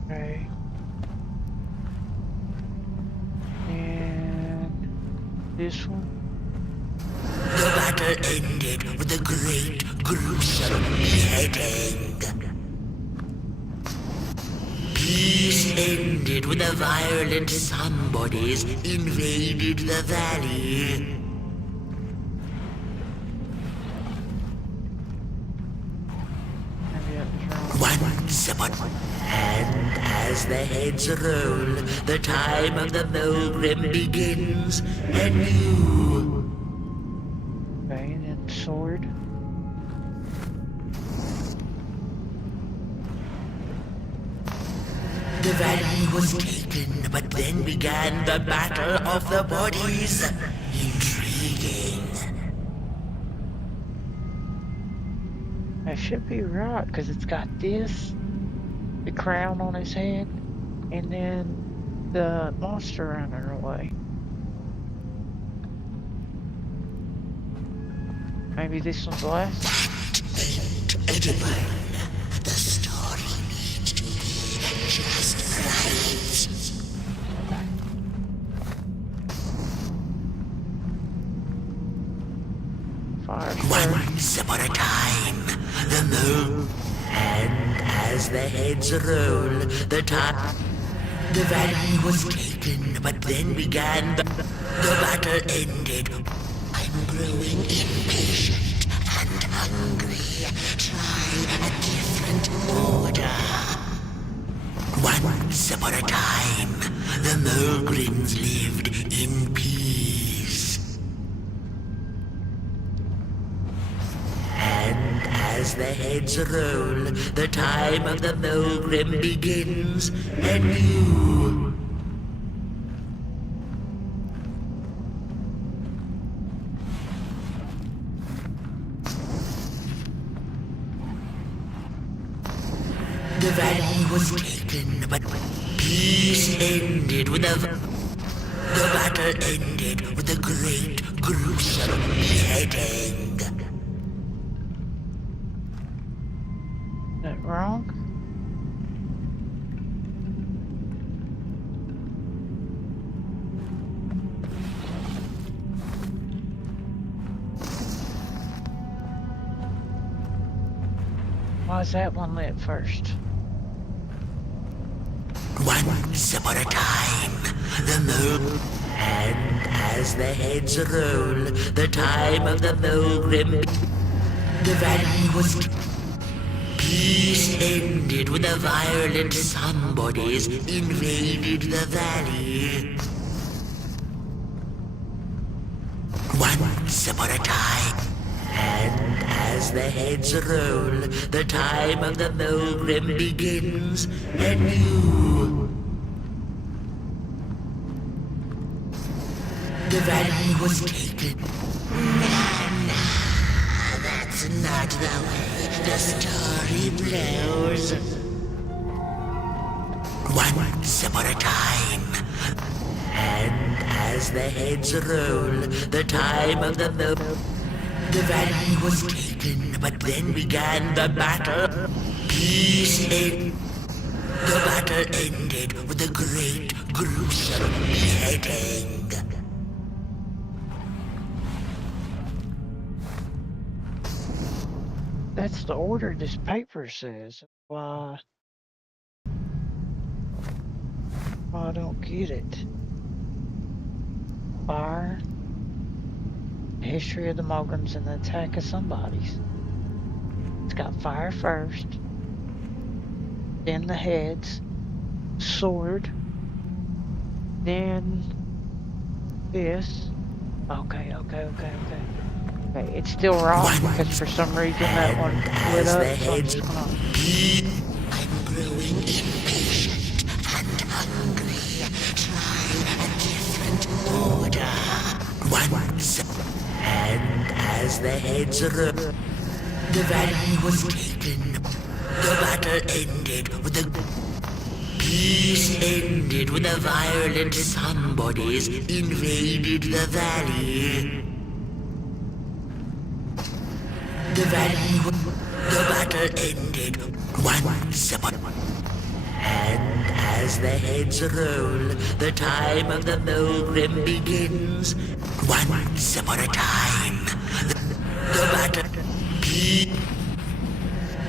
Okay. And this one. The battle ended with a great, gruesome beheading. Peace ended when the violent somebodies invaded the valley. Maybe that was wrong. Once upon and as the heads roll, the time of the Mulgrim begins anew. Okay, and then sword. The valley was taken, but then began the battle of the bodies. Intriguing. That should be right, because it's got this, the crown on his head, and then the monster running away. Maybe this one's last? Edible. The story needs to be just right. Fire first. Once upon a time, the moon, and as the heads roll, the time, the valley was taken, but then began the battle ended. I'm growing impatient and hungry. Try a different order. Once upon a time, the Mulgrims lived in peace. And as the heads roll, the time of the Mulgrim begins anew. The valley was taken, but peace ended when the battle ended with a great, gruesome beheading. Is that wrong? Why is that one lit first? Once upon a time, the moon, and as the heads roll, the time of the Mulgrim, the valley was. Peace ended when the violent somebodies invaded the valley. Once upon a time, and as the heads roll, the time of the Mulgrim begins anew. The valley was taken. That's not the way the story blows. Once upon a time, and as the heads roll, the time of the valley was taken, but then began the battle. Peace ended. The battle ended with a great, gruesome beheading. That's the order this paper says. Why? I don't get it. Fire. History of the Mulgrims and the attack of somebody's. It's got fire first. Then the heads. Sword. Then this. Okay. Okay, it's still wrong because for some reason that one lit up. So I'm just gonna... I'm growing impatient and hungry. Try a different order. Once, and as the heads roll, the valley was taken. The battle ended with a peace ended when the violent somebodies invaded the valley. The battle ended once upon, and as the heads roll, the time of the Mulgrim begins. Once upon a time, the battle,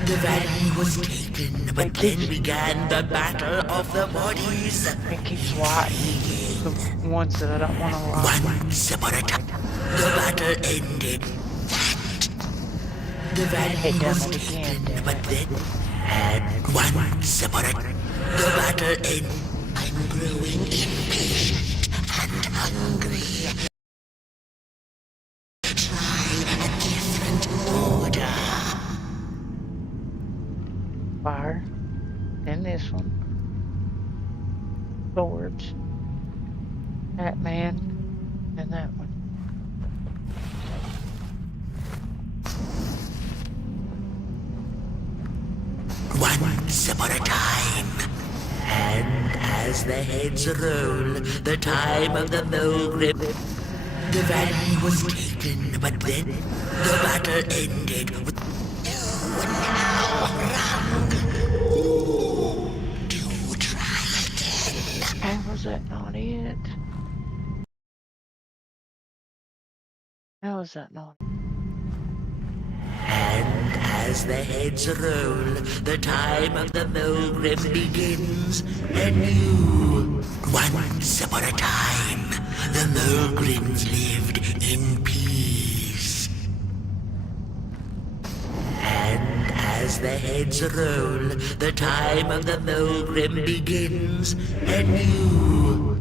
the valley was taken. taken, but then began the battle of the bodies. It keeps whitening the ones that I don't want to like. Once upon a time, the battle ended. The valley was taken, but then, and once upon a time, the battle ended. I'm growing impatient and hungry. Try a different order. Fire. And this one. Swords. Batman. And that one. Once upon a time, and as the heads roll, the time of the Mulgrim, the valley was taken, but then the battle ended with you now wrong. Do try again. How was that not it? How is that not? And as the heads roll, the time of the Mulgrim begins anew. Once upon a time, the Mulgrims lived in peace. And as the heads roll, the time of the Mulgrim begins anew.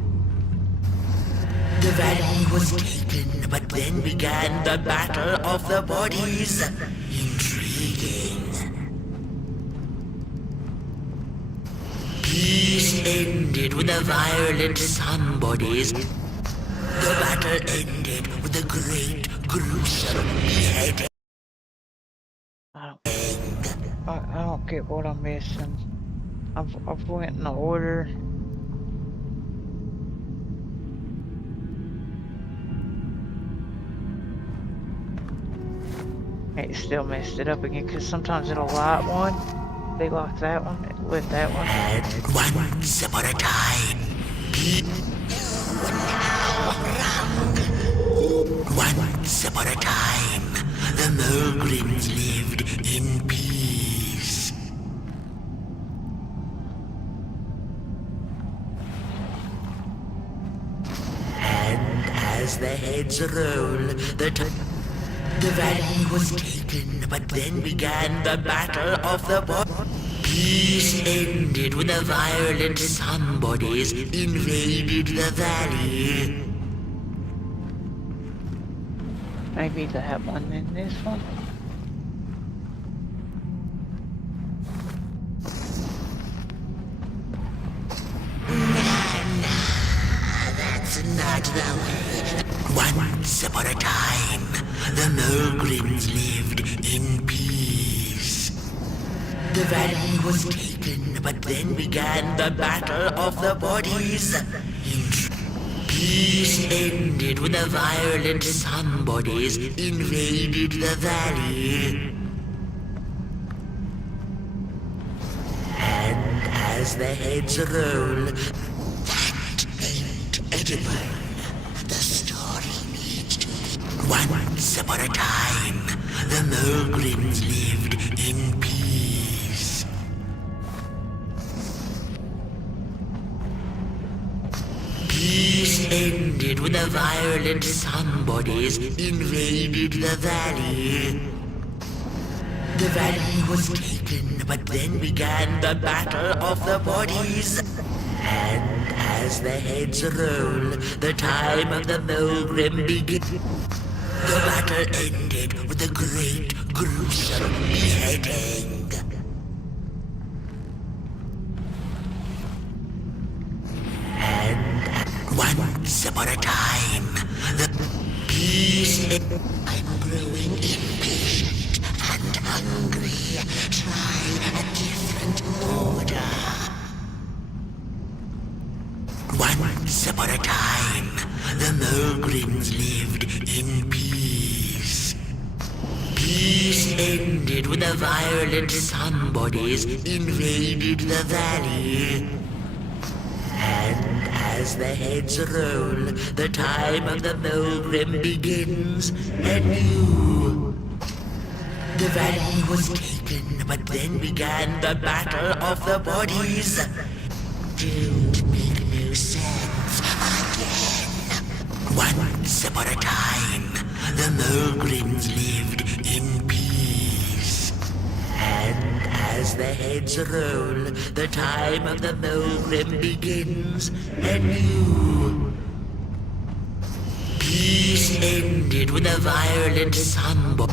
The valley was taken, but then began the battle of the bodies. Intriguing. Peace ended with the violent sun bodies. The battle ended with a great, gruesome beheading. I don't get what I'm missing. I've went in order. It still messed it up again because sometimes it'll light one, be like that one, with that one. And once upon a time, once upon a time, the Mulgrims lived in peace. And as the heads roll, the valley was taken, but then began the battle of the bodies. Peace ended when the violent sun bodies invaded the valley. Maybe that one and this one. That's not the way. Once upon a time, the Mulgrims lived in peace. The valley was taken, but then began the battle of the bodies. Peace ended when the violent sun bodies invaded the valley. And as the heads roll, that ain't edible. The story needs to be. Once upon a time, the Mulgrims lived in peace. Peace ended when the violent sun bodies invaded the valley. The valley was taken, but then began the battle of the bodies. And as the heads roll, the time of the Mulgrim began. The battle ended with a great, gruesome beheading. And once upon a time, the peace. I'm growing impatient and hungry. Try a different order. Once upon a time, the Mulgrims lived in peace. Peace ended when the violent sun bodies invaded the valley. And as the heads roll, the time of the Mulgrim begins anew. The valley was taken. taken, but then began the battle of the bodies. Don't make no sense again. Once upon a time, the Mulgrims lived in peace. And as the heads roll, the time of the Mulgrim begins anew. Peace ended with a violent sunburn.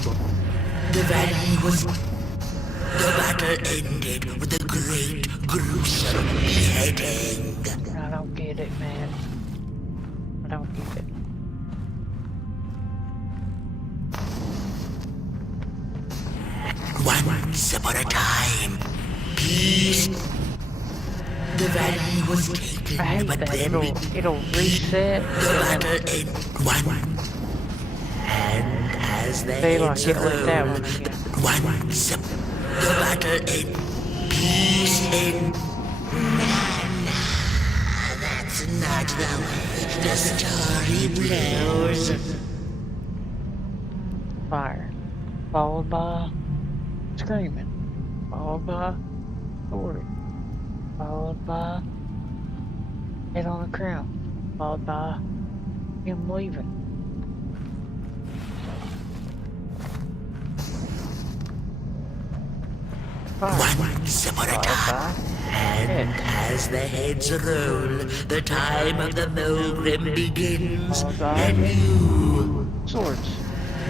The valley was... The battle ended with a great, gruesome beheading. I don't get it, man. I don't get it. Once upon a time, peace... The valley was I taken, hate but that. then It'll reset. the battle ended. And as the They like heads it like that roll, one again. once the battle ended. Peace ended. That's not the way the story blows. Fire. Followed by screaming. Followed by sword. Followed by head on the crown. Followed by him leaving. Fire. Once upon a Followed time. by And as the heads roll, the time of the Mulgrim begins anew. swords.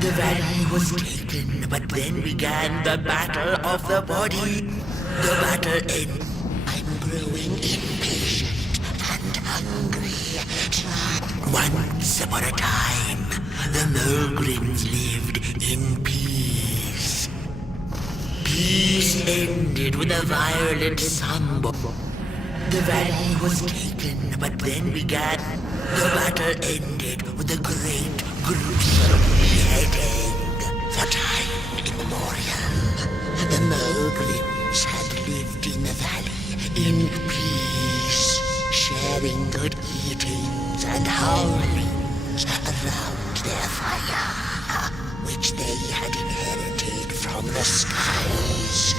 The valley was taken, but then began the battle of the body. The battle ended. I'm growing impatient and hungry. Once upon a time, the Mulgrims lived in peace. Peace ended with a violent sunburn. The valley was taken, but then began... The battle ended with a great, gruesome beheading. For time immemorial, the Mulgrims had lived in the valley in peace, sharing good eatings and howlings around their fire, which they had inherited from the skies.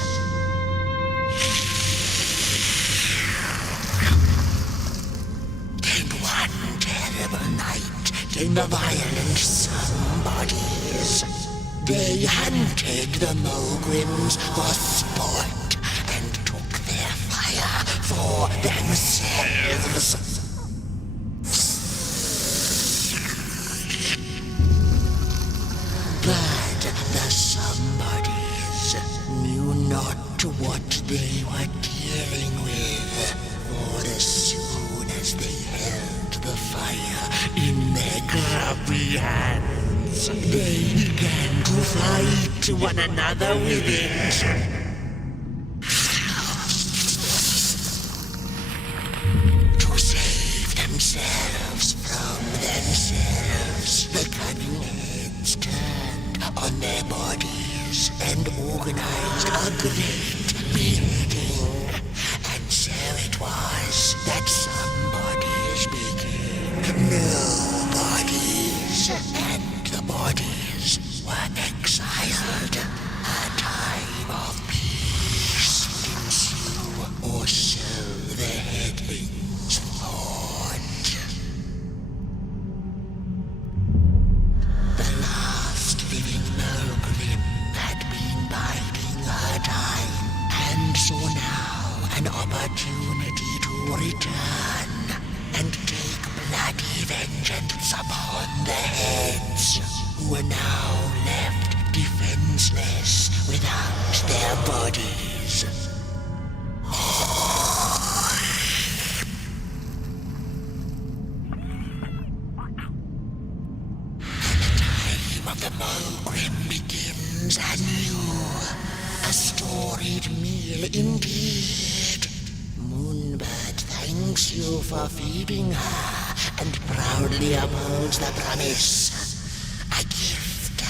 Then one terrible night came the violent somebodies. They hunted the Mulgrims for sport and took their fire for themselves. But the somebodies knew not what they were dealing with, for as soon as they held the fire in their grubby hands, they began to fight one another with it. To save themselves from themselves, the cunning heads turned on their bodies and organized a great beheading. And so it was that some bodies became nobodies, and the bodies were exiled. A time of peace would ensue, or so the headlings thought. The last living Mulgrim had been biding her time, and saw now an opportunity to return and take bloody vengeance upon the heads, who were now left defenseless without their bodies. Time of the Mulgrim begins anew. A storied meal indeed. Moonbird thanks you for feeding her and proudly upholds the promise. A gift.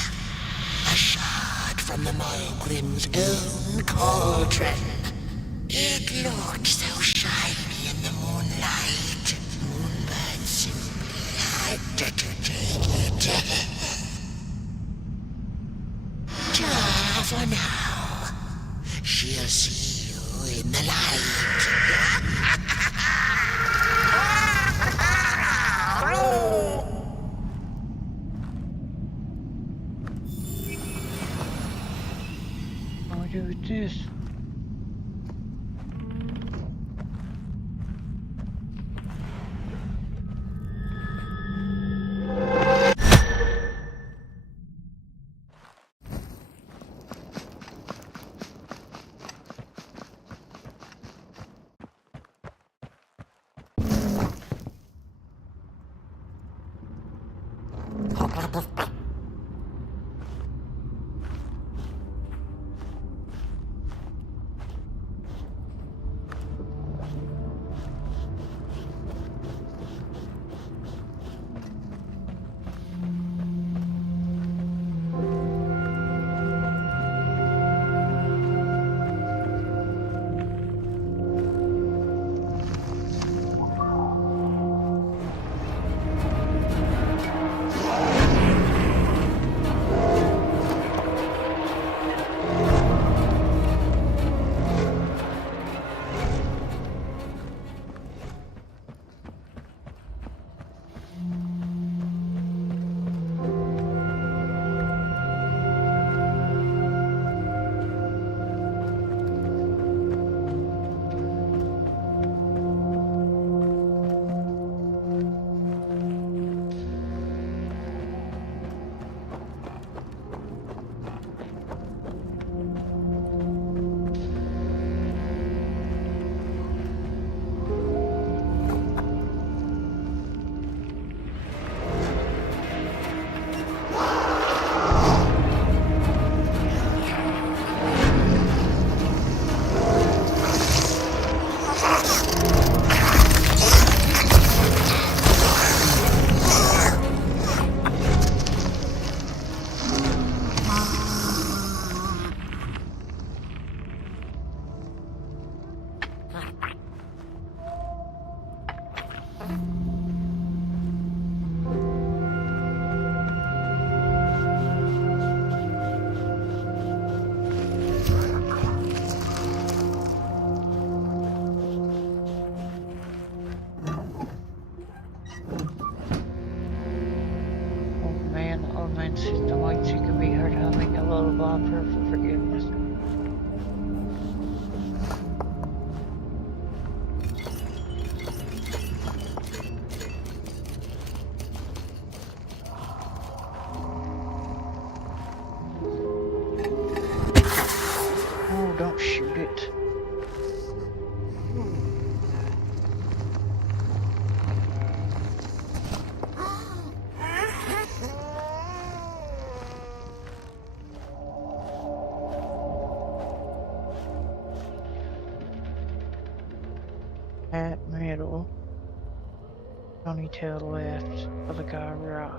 A shard from the Mulgrim's own cauldron. It looked so shiny in the moonlight. Moonbird simply had to take it. For now, this? Old man sees the lights, you can be heard humming a lullaby prayer for forgiveness. Oh, don't shoot it. At middle, ponytail left of the guy right.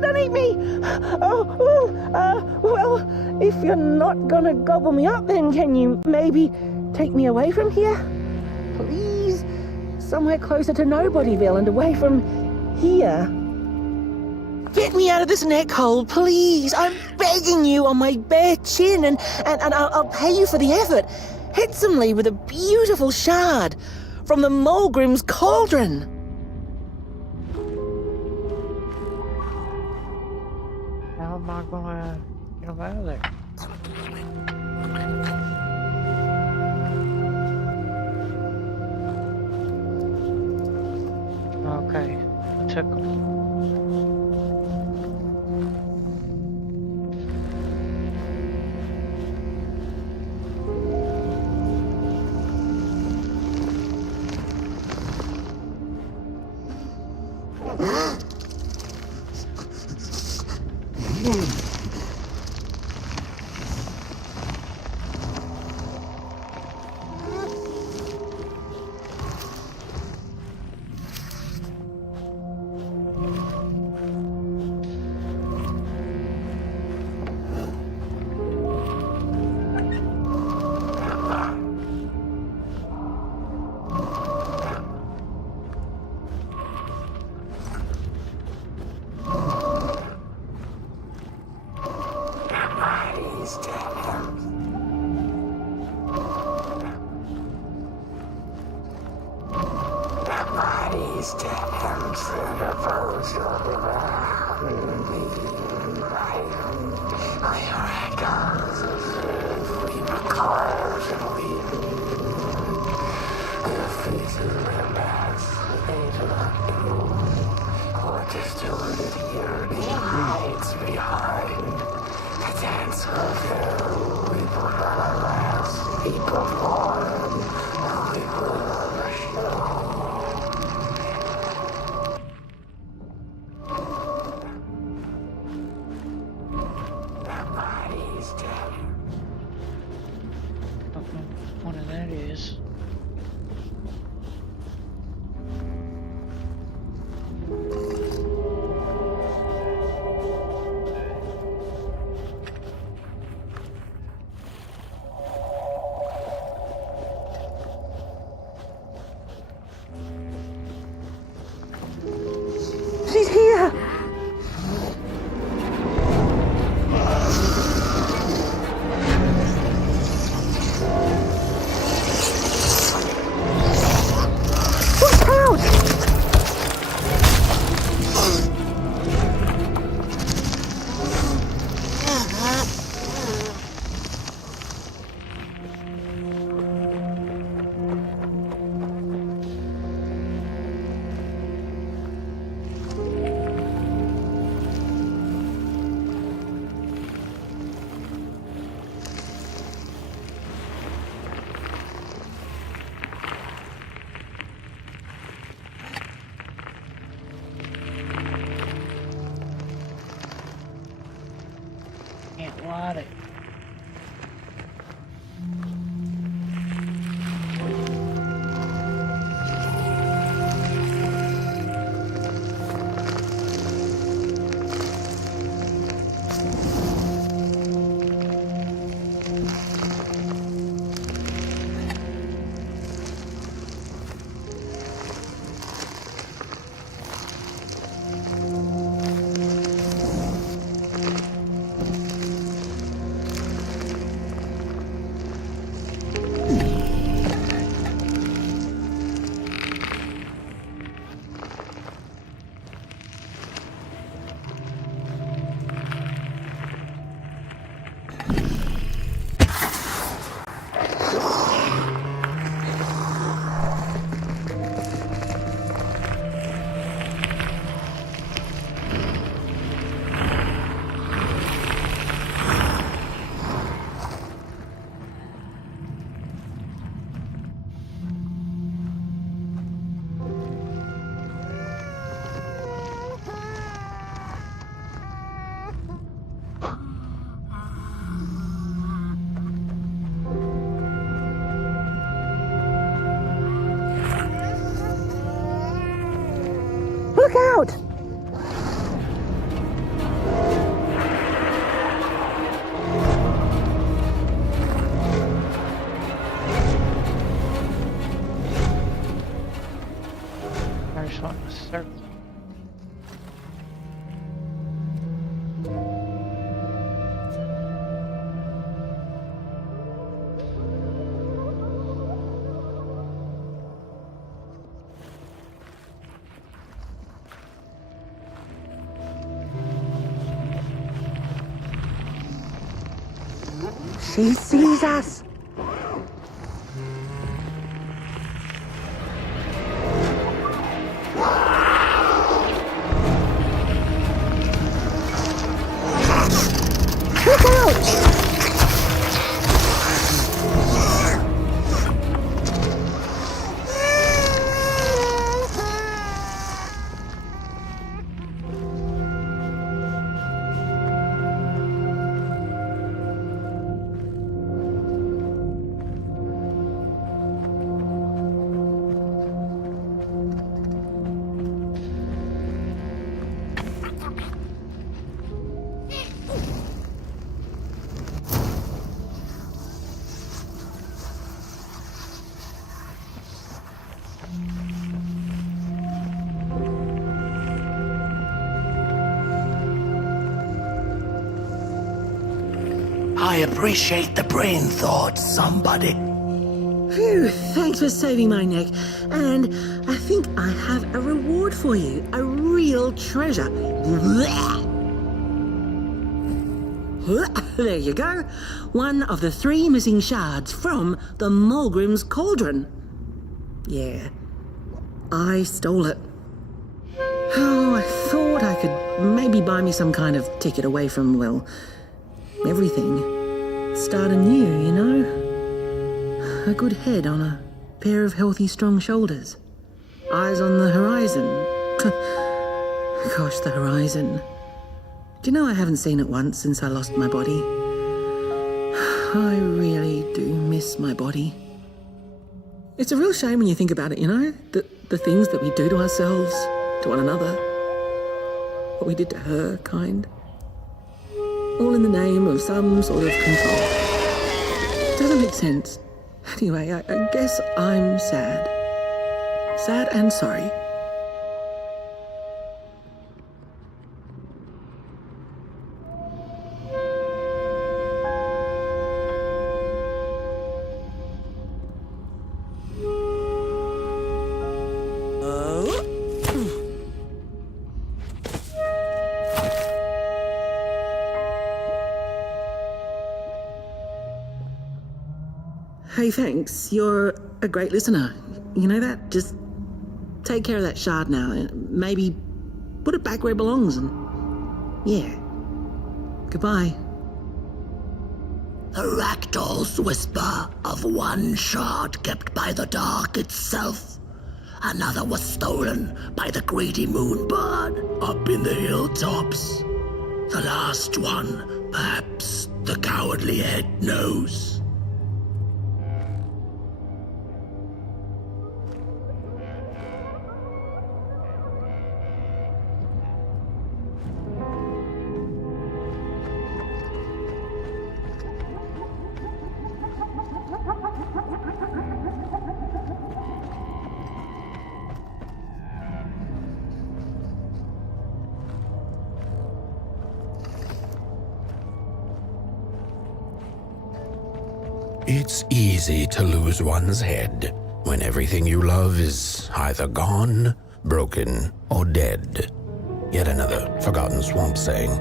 Don't eat me! Well, if you're not gonna gobble me up, then can you maybe take me away from here? Please? Somewhere closer to Nobodyville and away from here. Get me out of this neck hole, please! I'm begging you on my bare chin, and I'll pay you for the effort. Handsomely with a beautiful shard from the Mulgrim's cauldron. How am I gonna get him out of there? Okay, I took him. One of that is. Look out! There's one with circle. She sees us. Look out! I appreciate the brain thought, somebody. Phew, thanks for saving my neck. And I think I have a reward for you. A real treasure. There you go. One of the 3 missing shards from the Mulgrim's Cauldron. Yeah, I stole it. Oh, I thought I could maybe buy me some kind of ticket away from, well, everything. Start anew, you know? A good head on a pair of healthy, strong shoulders. Eyes on the horizon. Gosh, the horizon. Do you know I haven't seen it once since I lost my body? I really do miss my body. It's a real shame when you think about it, you know? The things that we do to ourselves, to one another. What we did to her, kind. All in the name of some sort of control. Doesn't make sense. Anyway, I guess I'm sad. Sad and sorry. Hey, thanks. You're a great listener. You know that? Just take care of that shard now and maybe put it back where it belongs and... yeah. Goodbye. The Ragdoll's whisper of one shard kept by the dark itself. Another was stolen by the greedy moonbird up in the hilltops. The last one, perhaps the cowardly head knows. It's easy to lose one's head when everything you love is either gone, broken, or dead. Yet another forgotten swamp saying.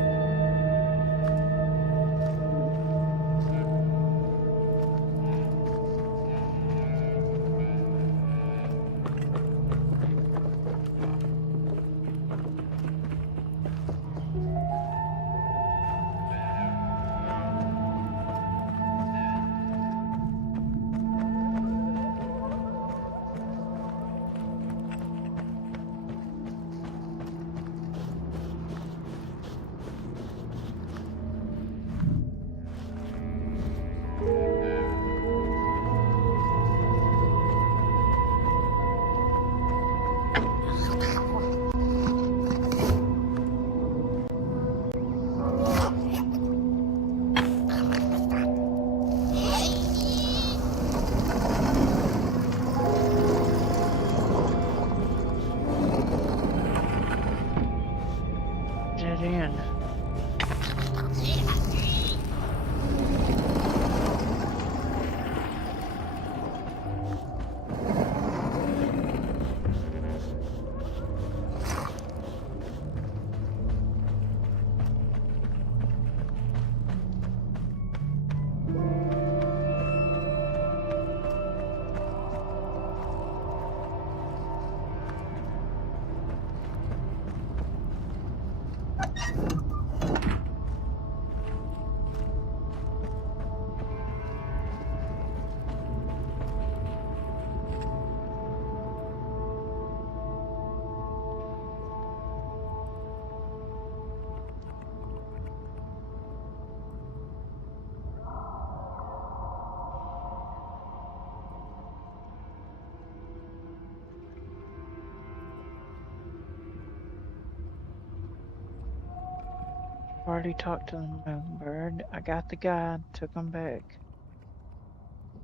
already talked to the Moonbird. I got the guide, took him back.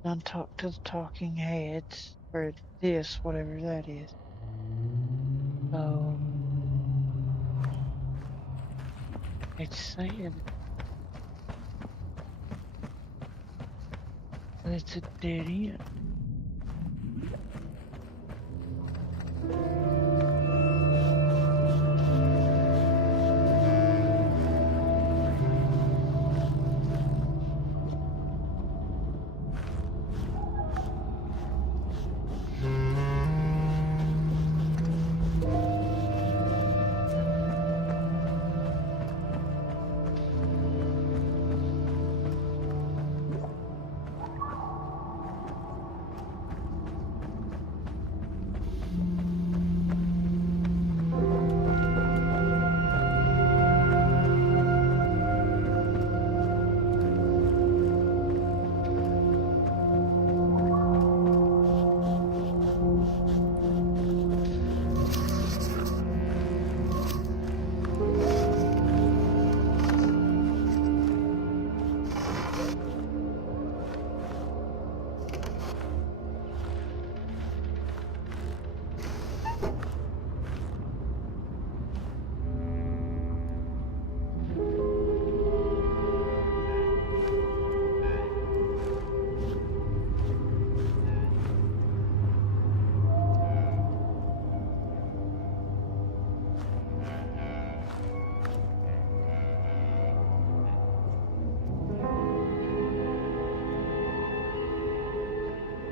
Done talked to the talking heads, or this, whatever that is. So, it's saying that it's a dead end.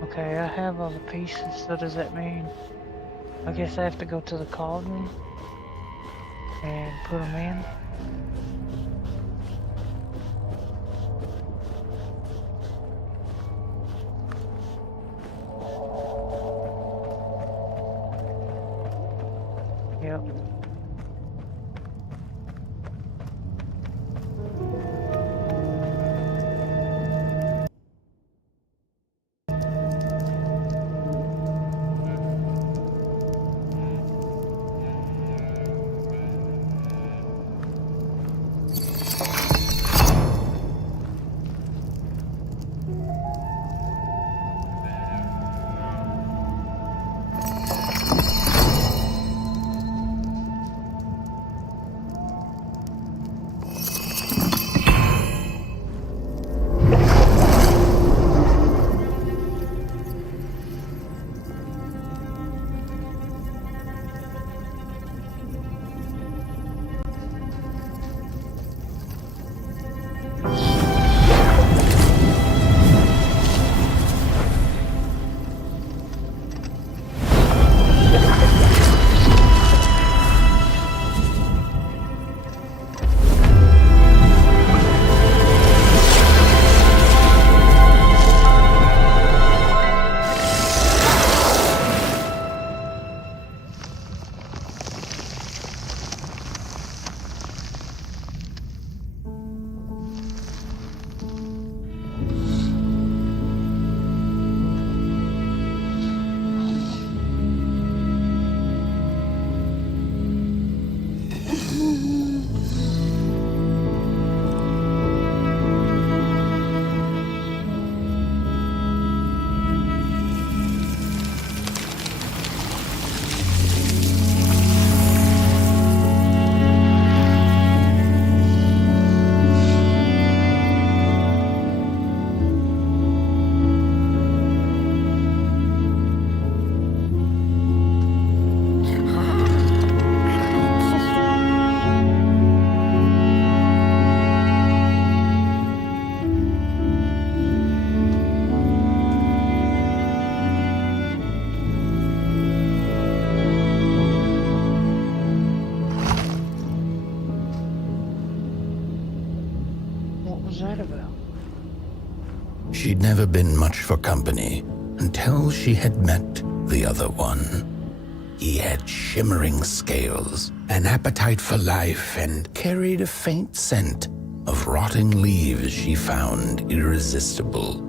Okay, I have all the pieces, so does that mean I guess I have to go to the cauldron and put them in? Yep. She'd never been much for company until she had met the other one. He had shimmering scales, an appetite for life, and carried a faint scent of rotting leaves she found irresistible.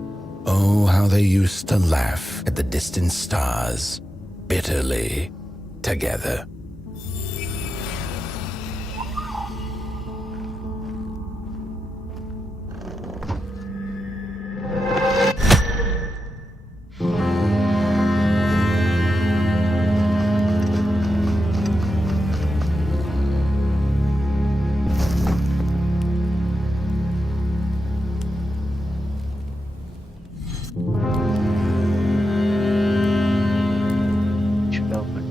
Oh, how they used to laugh at the distant stars, bitterly, together. Should open.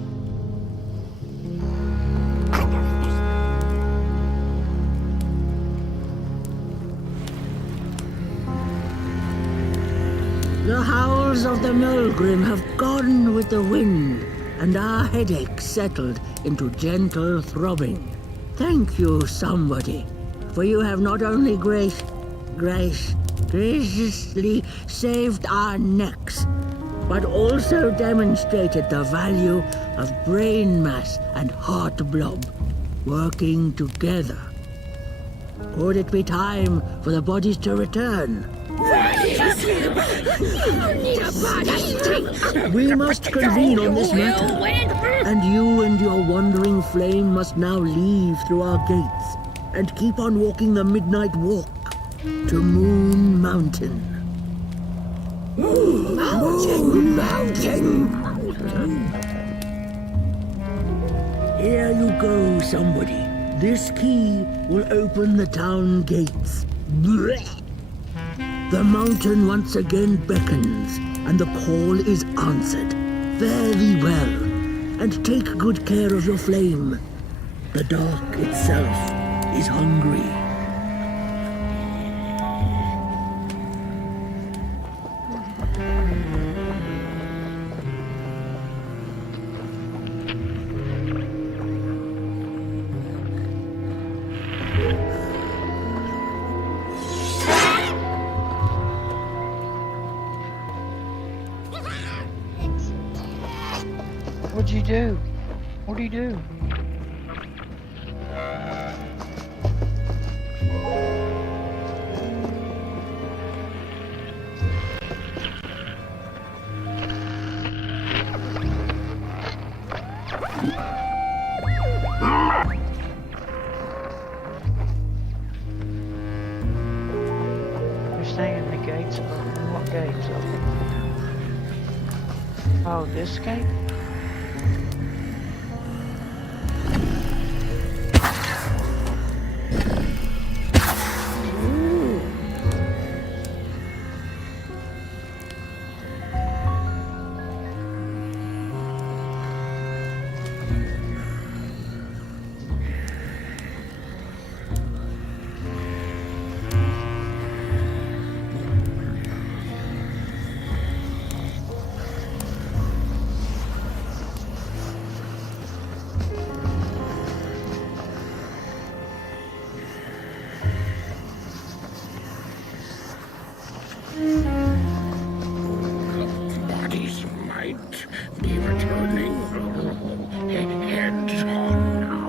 The howls of the Mulgrim have gone with the wind, and our headaches settled into gentle throbbing. Thank you, somebody, for you have not only graciously saved our necks, but also demonstrated the value of brain mass and heart blob working together. Could it be time for the bodies to return? We must convene on this matter, and you and your wandering flame must now leave through our gates and keep on walking the midnight walk to Moon Mountain. Mountain! Here you go, somebody. This key will open the town gates. The mountain once again beckons, and the call is answered. Very well, and take good care of your flame. The dark itself is hungry. What'd you do? What'd you do? They're saying the gates open. What gates open? Oh, this gate? Bodies might be returning. Heads on now.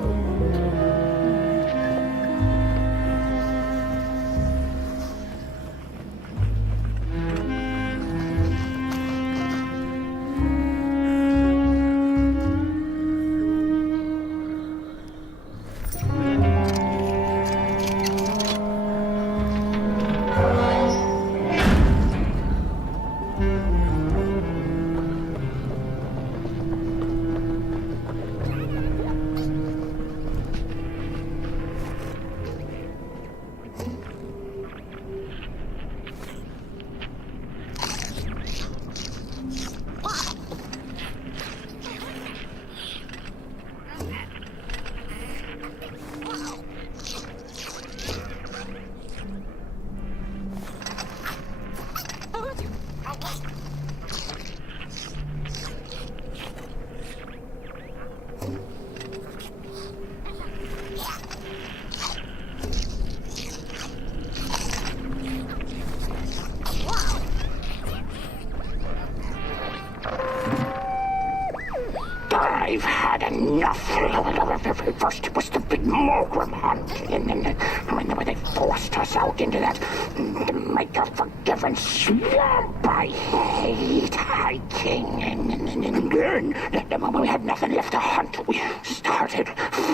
I've had enough. First it was the big Mulgrim hunt, and then when they forced us out into that make-a-forgiven swamp. I hate hiking. And then when we had nothing left to hunt, we started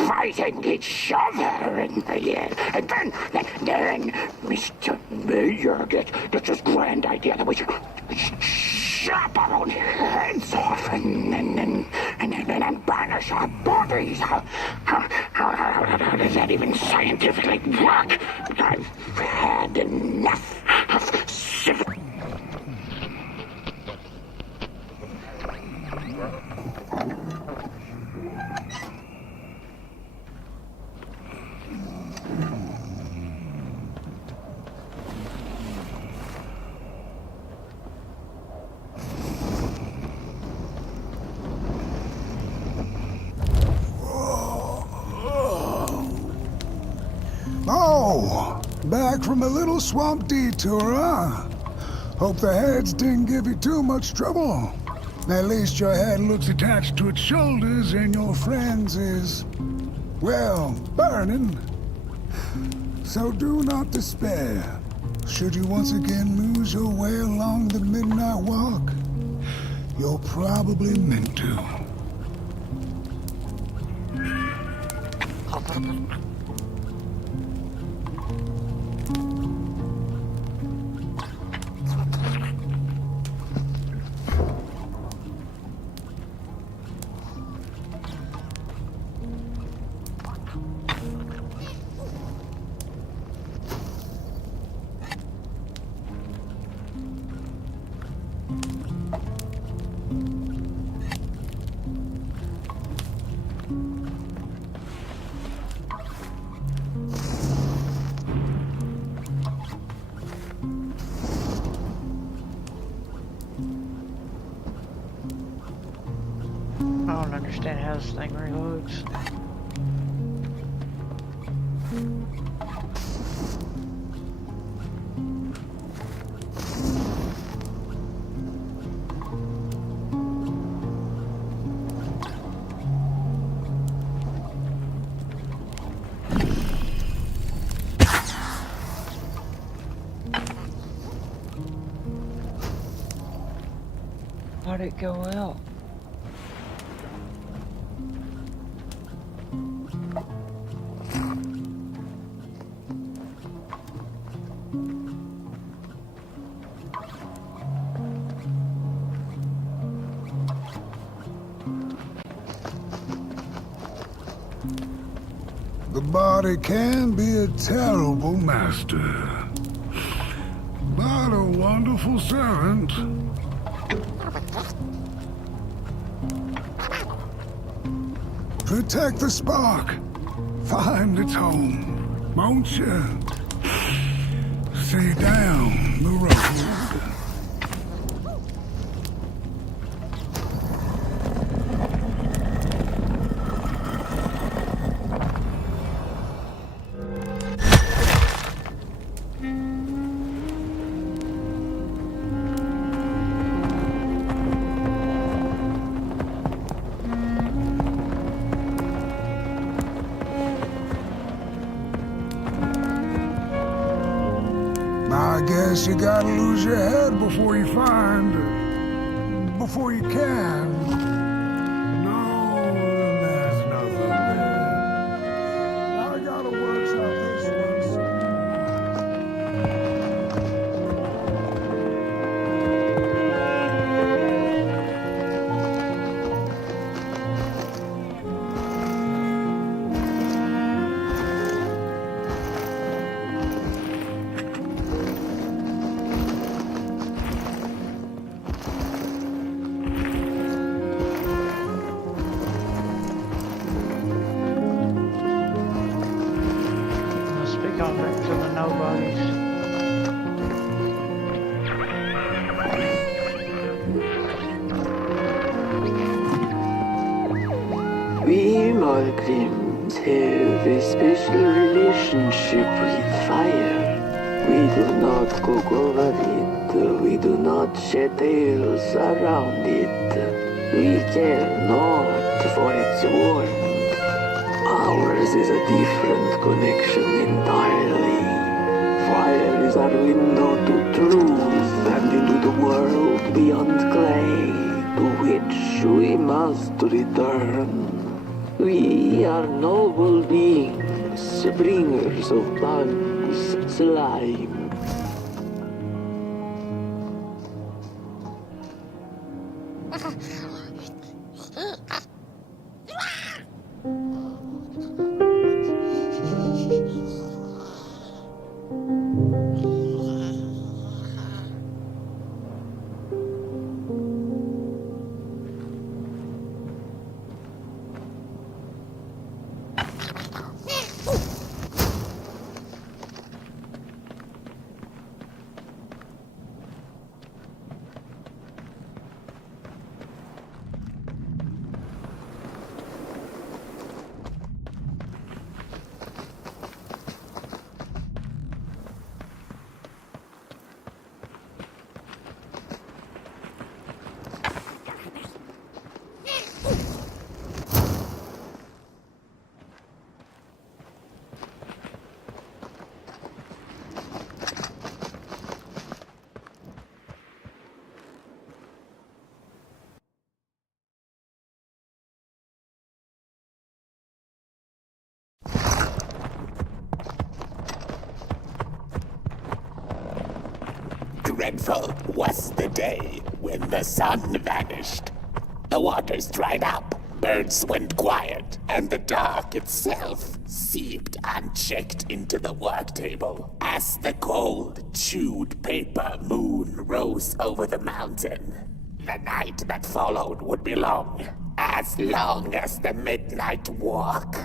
fighting each other. And then Mr. Mayor gets this grand idea that we should chop our own heads off and then banish our bodies. How does that even scientifically work? I've had enough of civilization. back from a little swamp detour, huh? Hope the heads didn't give you too much trouble. At least your head looks attached to its shoulders and your friend's is, well, burning. So do not despair. Should you once again lose your way along the midnight walk, you're probably meant to. I don't understand how this thing reloads. Why'd it go out? The body can be a terrible master, but a wonderful servant. Protect the spark. Find its home, won't you? See down the road. I guess you gotta lose your head before you can. No, there's nothing there. I gotta workshop this one. Going back to the nobodies. We Malgrims have a special relationship with fire. We do not cook over it. We do not shed tales around it. We care not for its warmth. Ours is a different connection entirely. Fire is our window to truth and into the world beyond clay, to which we must return. We are noble beings, bringers of bugs, slime. dreadful was the day when the sun vanished. The waters dried up, birds went quiet, and the dark itself seeped unchecked into the work table as the cold, chewed paper moon rose over the mountain. The night that followed would be long as the midnight walk.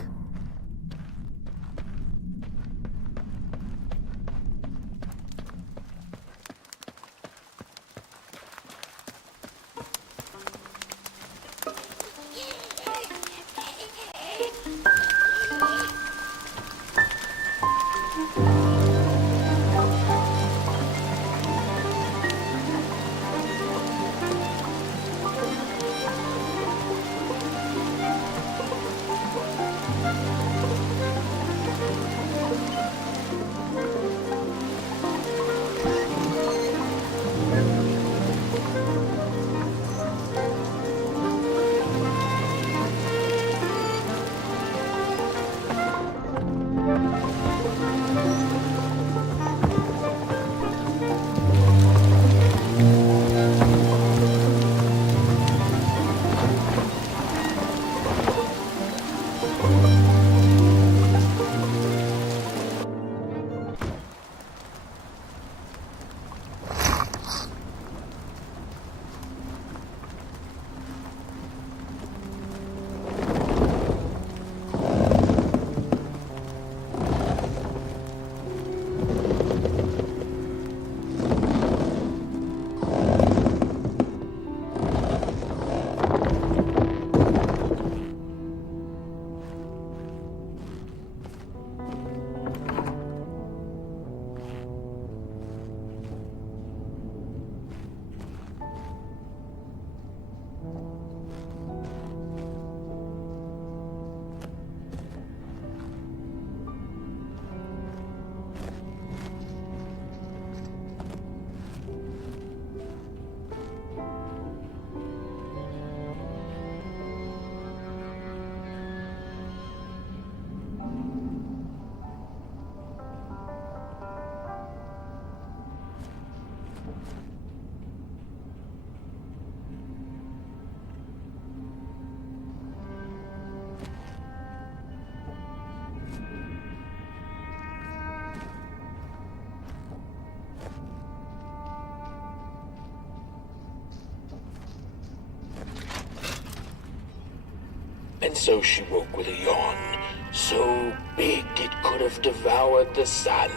And so she woke with a yawn, so big it could have devoured the sun.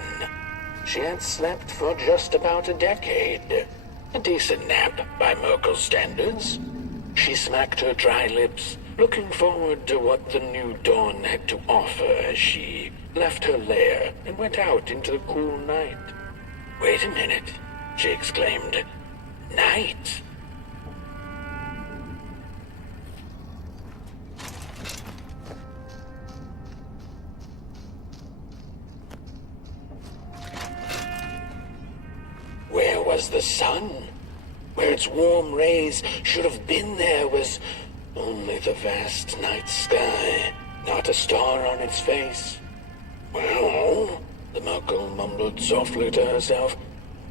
She had slept for just about a decade. A decent nap by Merkel's standards. She smacked her dry lips, looking forward to what the new dawn had to offer as she left her lair and went out into the cool night. "Wait a minute," she exclaimed. "Night?" Where was the sun? Where its warm rays should have been there was only the vast night sky, not a star on its face. Well, the Merkel mumbled softly to herself,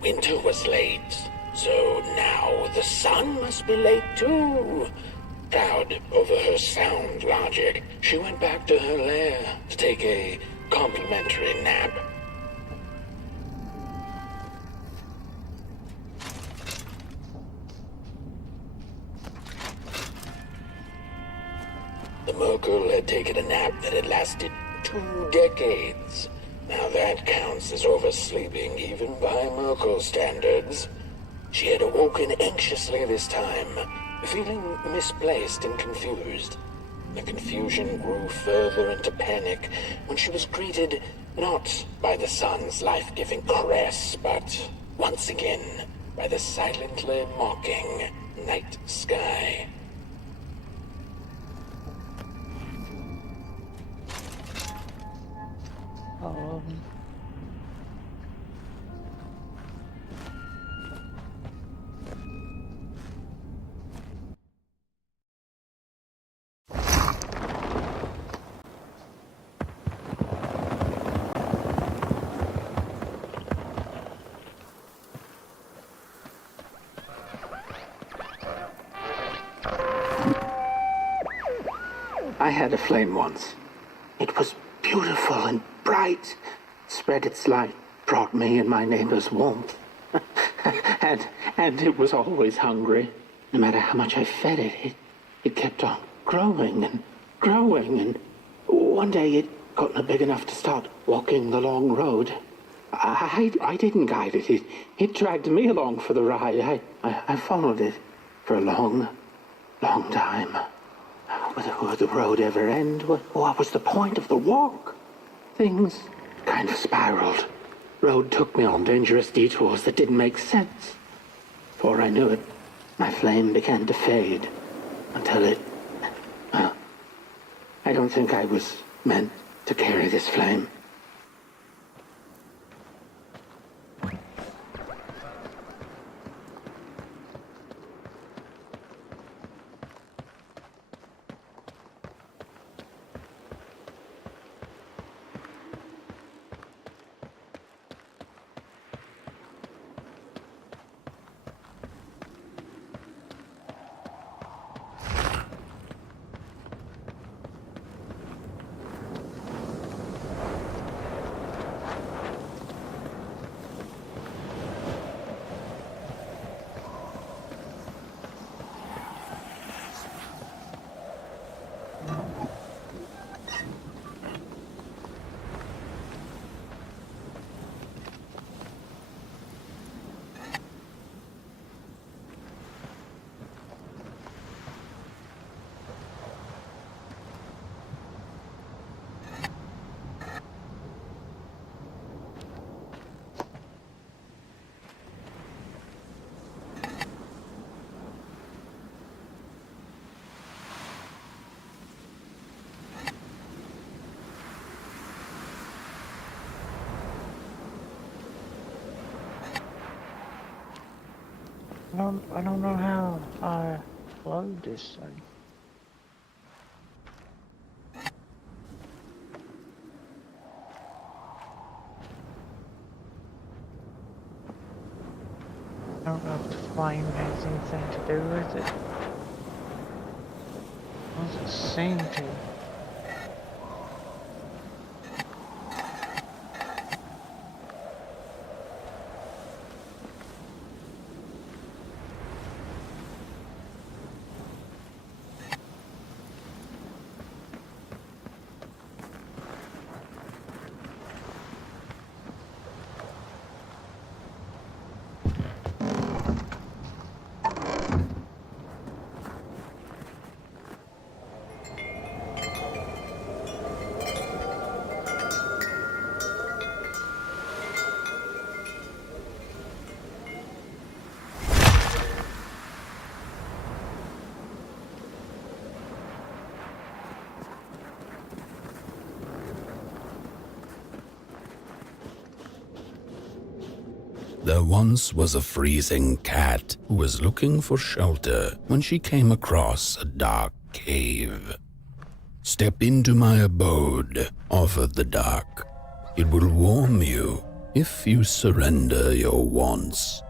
winter was late, so now the sun must be late too. Proud over her sound logic, she went back to her lair to take a complimentary nap. The Merkel had taken a nap that had lasted 2 decades. Now that counts as oversleeping even by Merkel standards. She had awoken anxiously this time, feeling misplaced and confused. The confusion grew further into panic when she was greeted not by the sun's life-giving caress, but once again by the silently mocking night sky. I had a flame once. It was beautiful and bright, spread its light, brought me and my neighbors warmth. and it was always hungry. No matter how much I fed it, it kept on growing and growing, and one day it got big enough to start walking the long road. I didn't guide it. It dragged me along for the ride. I followed it for a long time. Would the road ever end? What was the point of the walk? Things kind of spiraled. Road took me on dangerous detours that didn't make sense. Before I knew it, my flame began to fade until it... I don't think I was meant to carry this flame. I don't know how I load this thing. I don't know if the flame has anything to do with it. Doesn't seem to. There once was a freezing cat who was looking for shelter when she came across a dark cave. "Step into my abode," offered the dark. "It will warm you if you surrender your wants."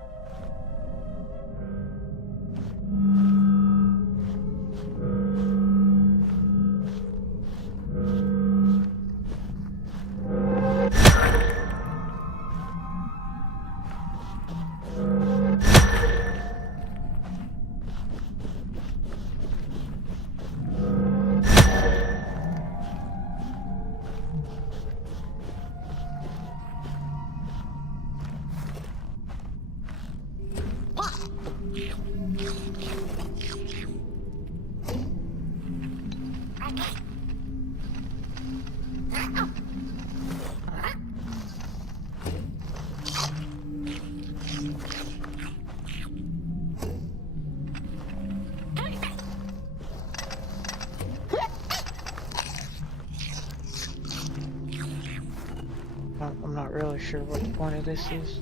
I'm not really sure what the point of this is.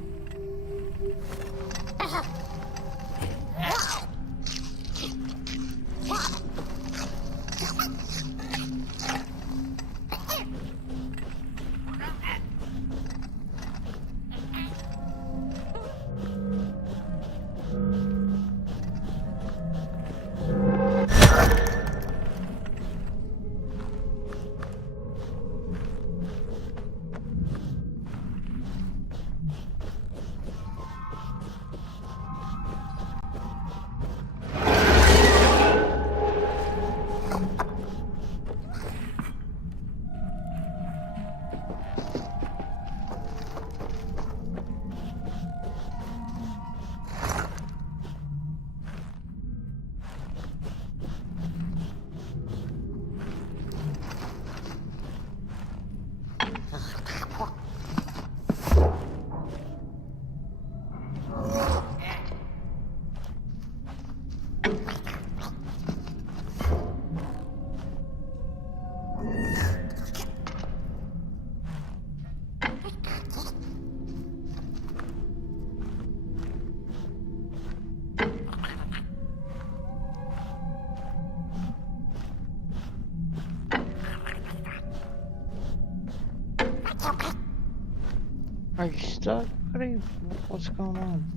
Are you stuck, buddy? What's going on?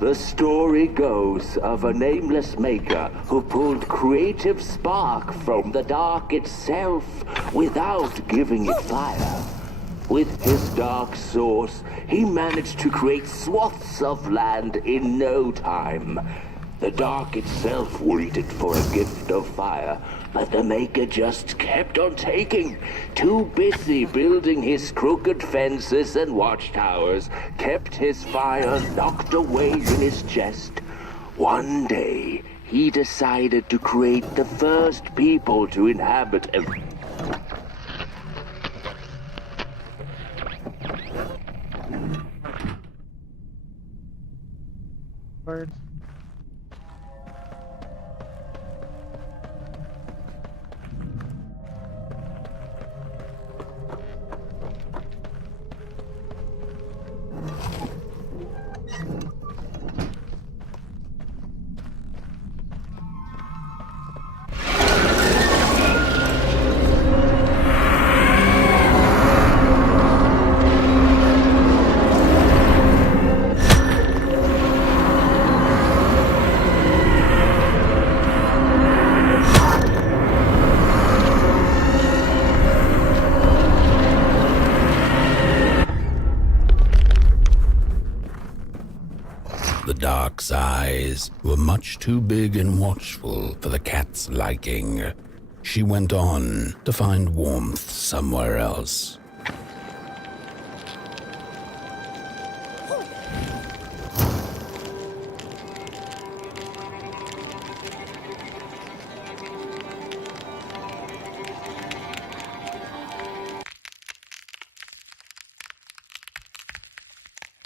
The story goes of a nameless maker who pulled creative spark from the dark itself without giving it fire. With his dark source, he managed to create swaths of land in no time. The dark itself waited for a gift of fire, but the Maker just kept on taking. Too busy building his crooked fences and watchtowers, kept his fire locked away in his chest. One day, he decided to create the first people to inhabit a... Bird. The dark's eyes were much too big and watchful for the cat's liking. She went on to find warmth somewhere else.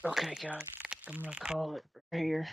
Okay, guys, I'm gonna call it right here.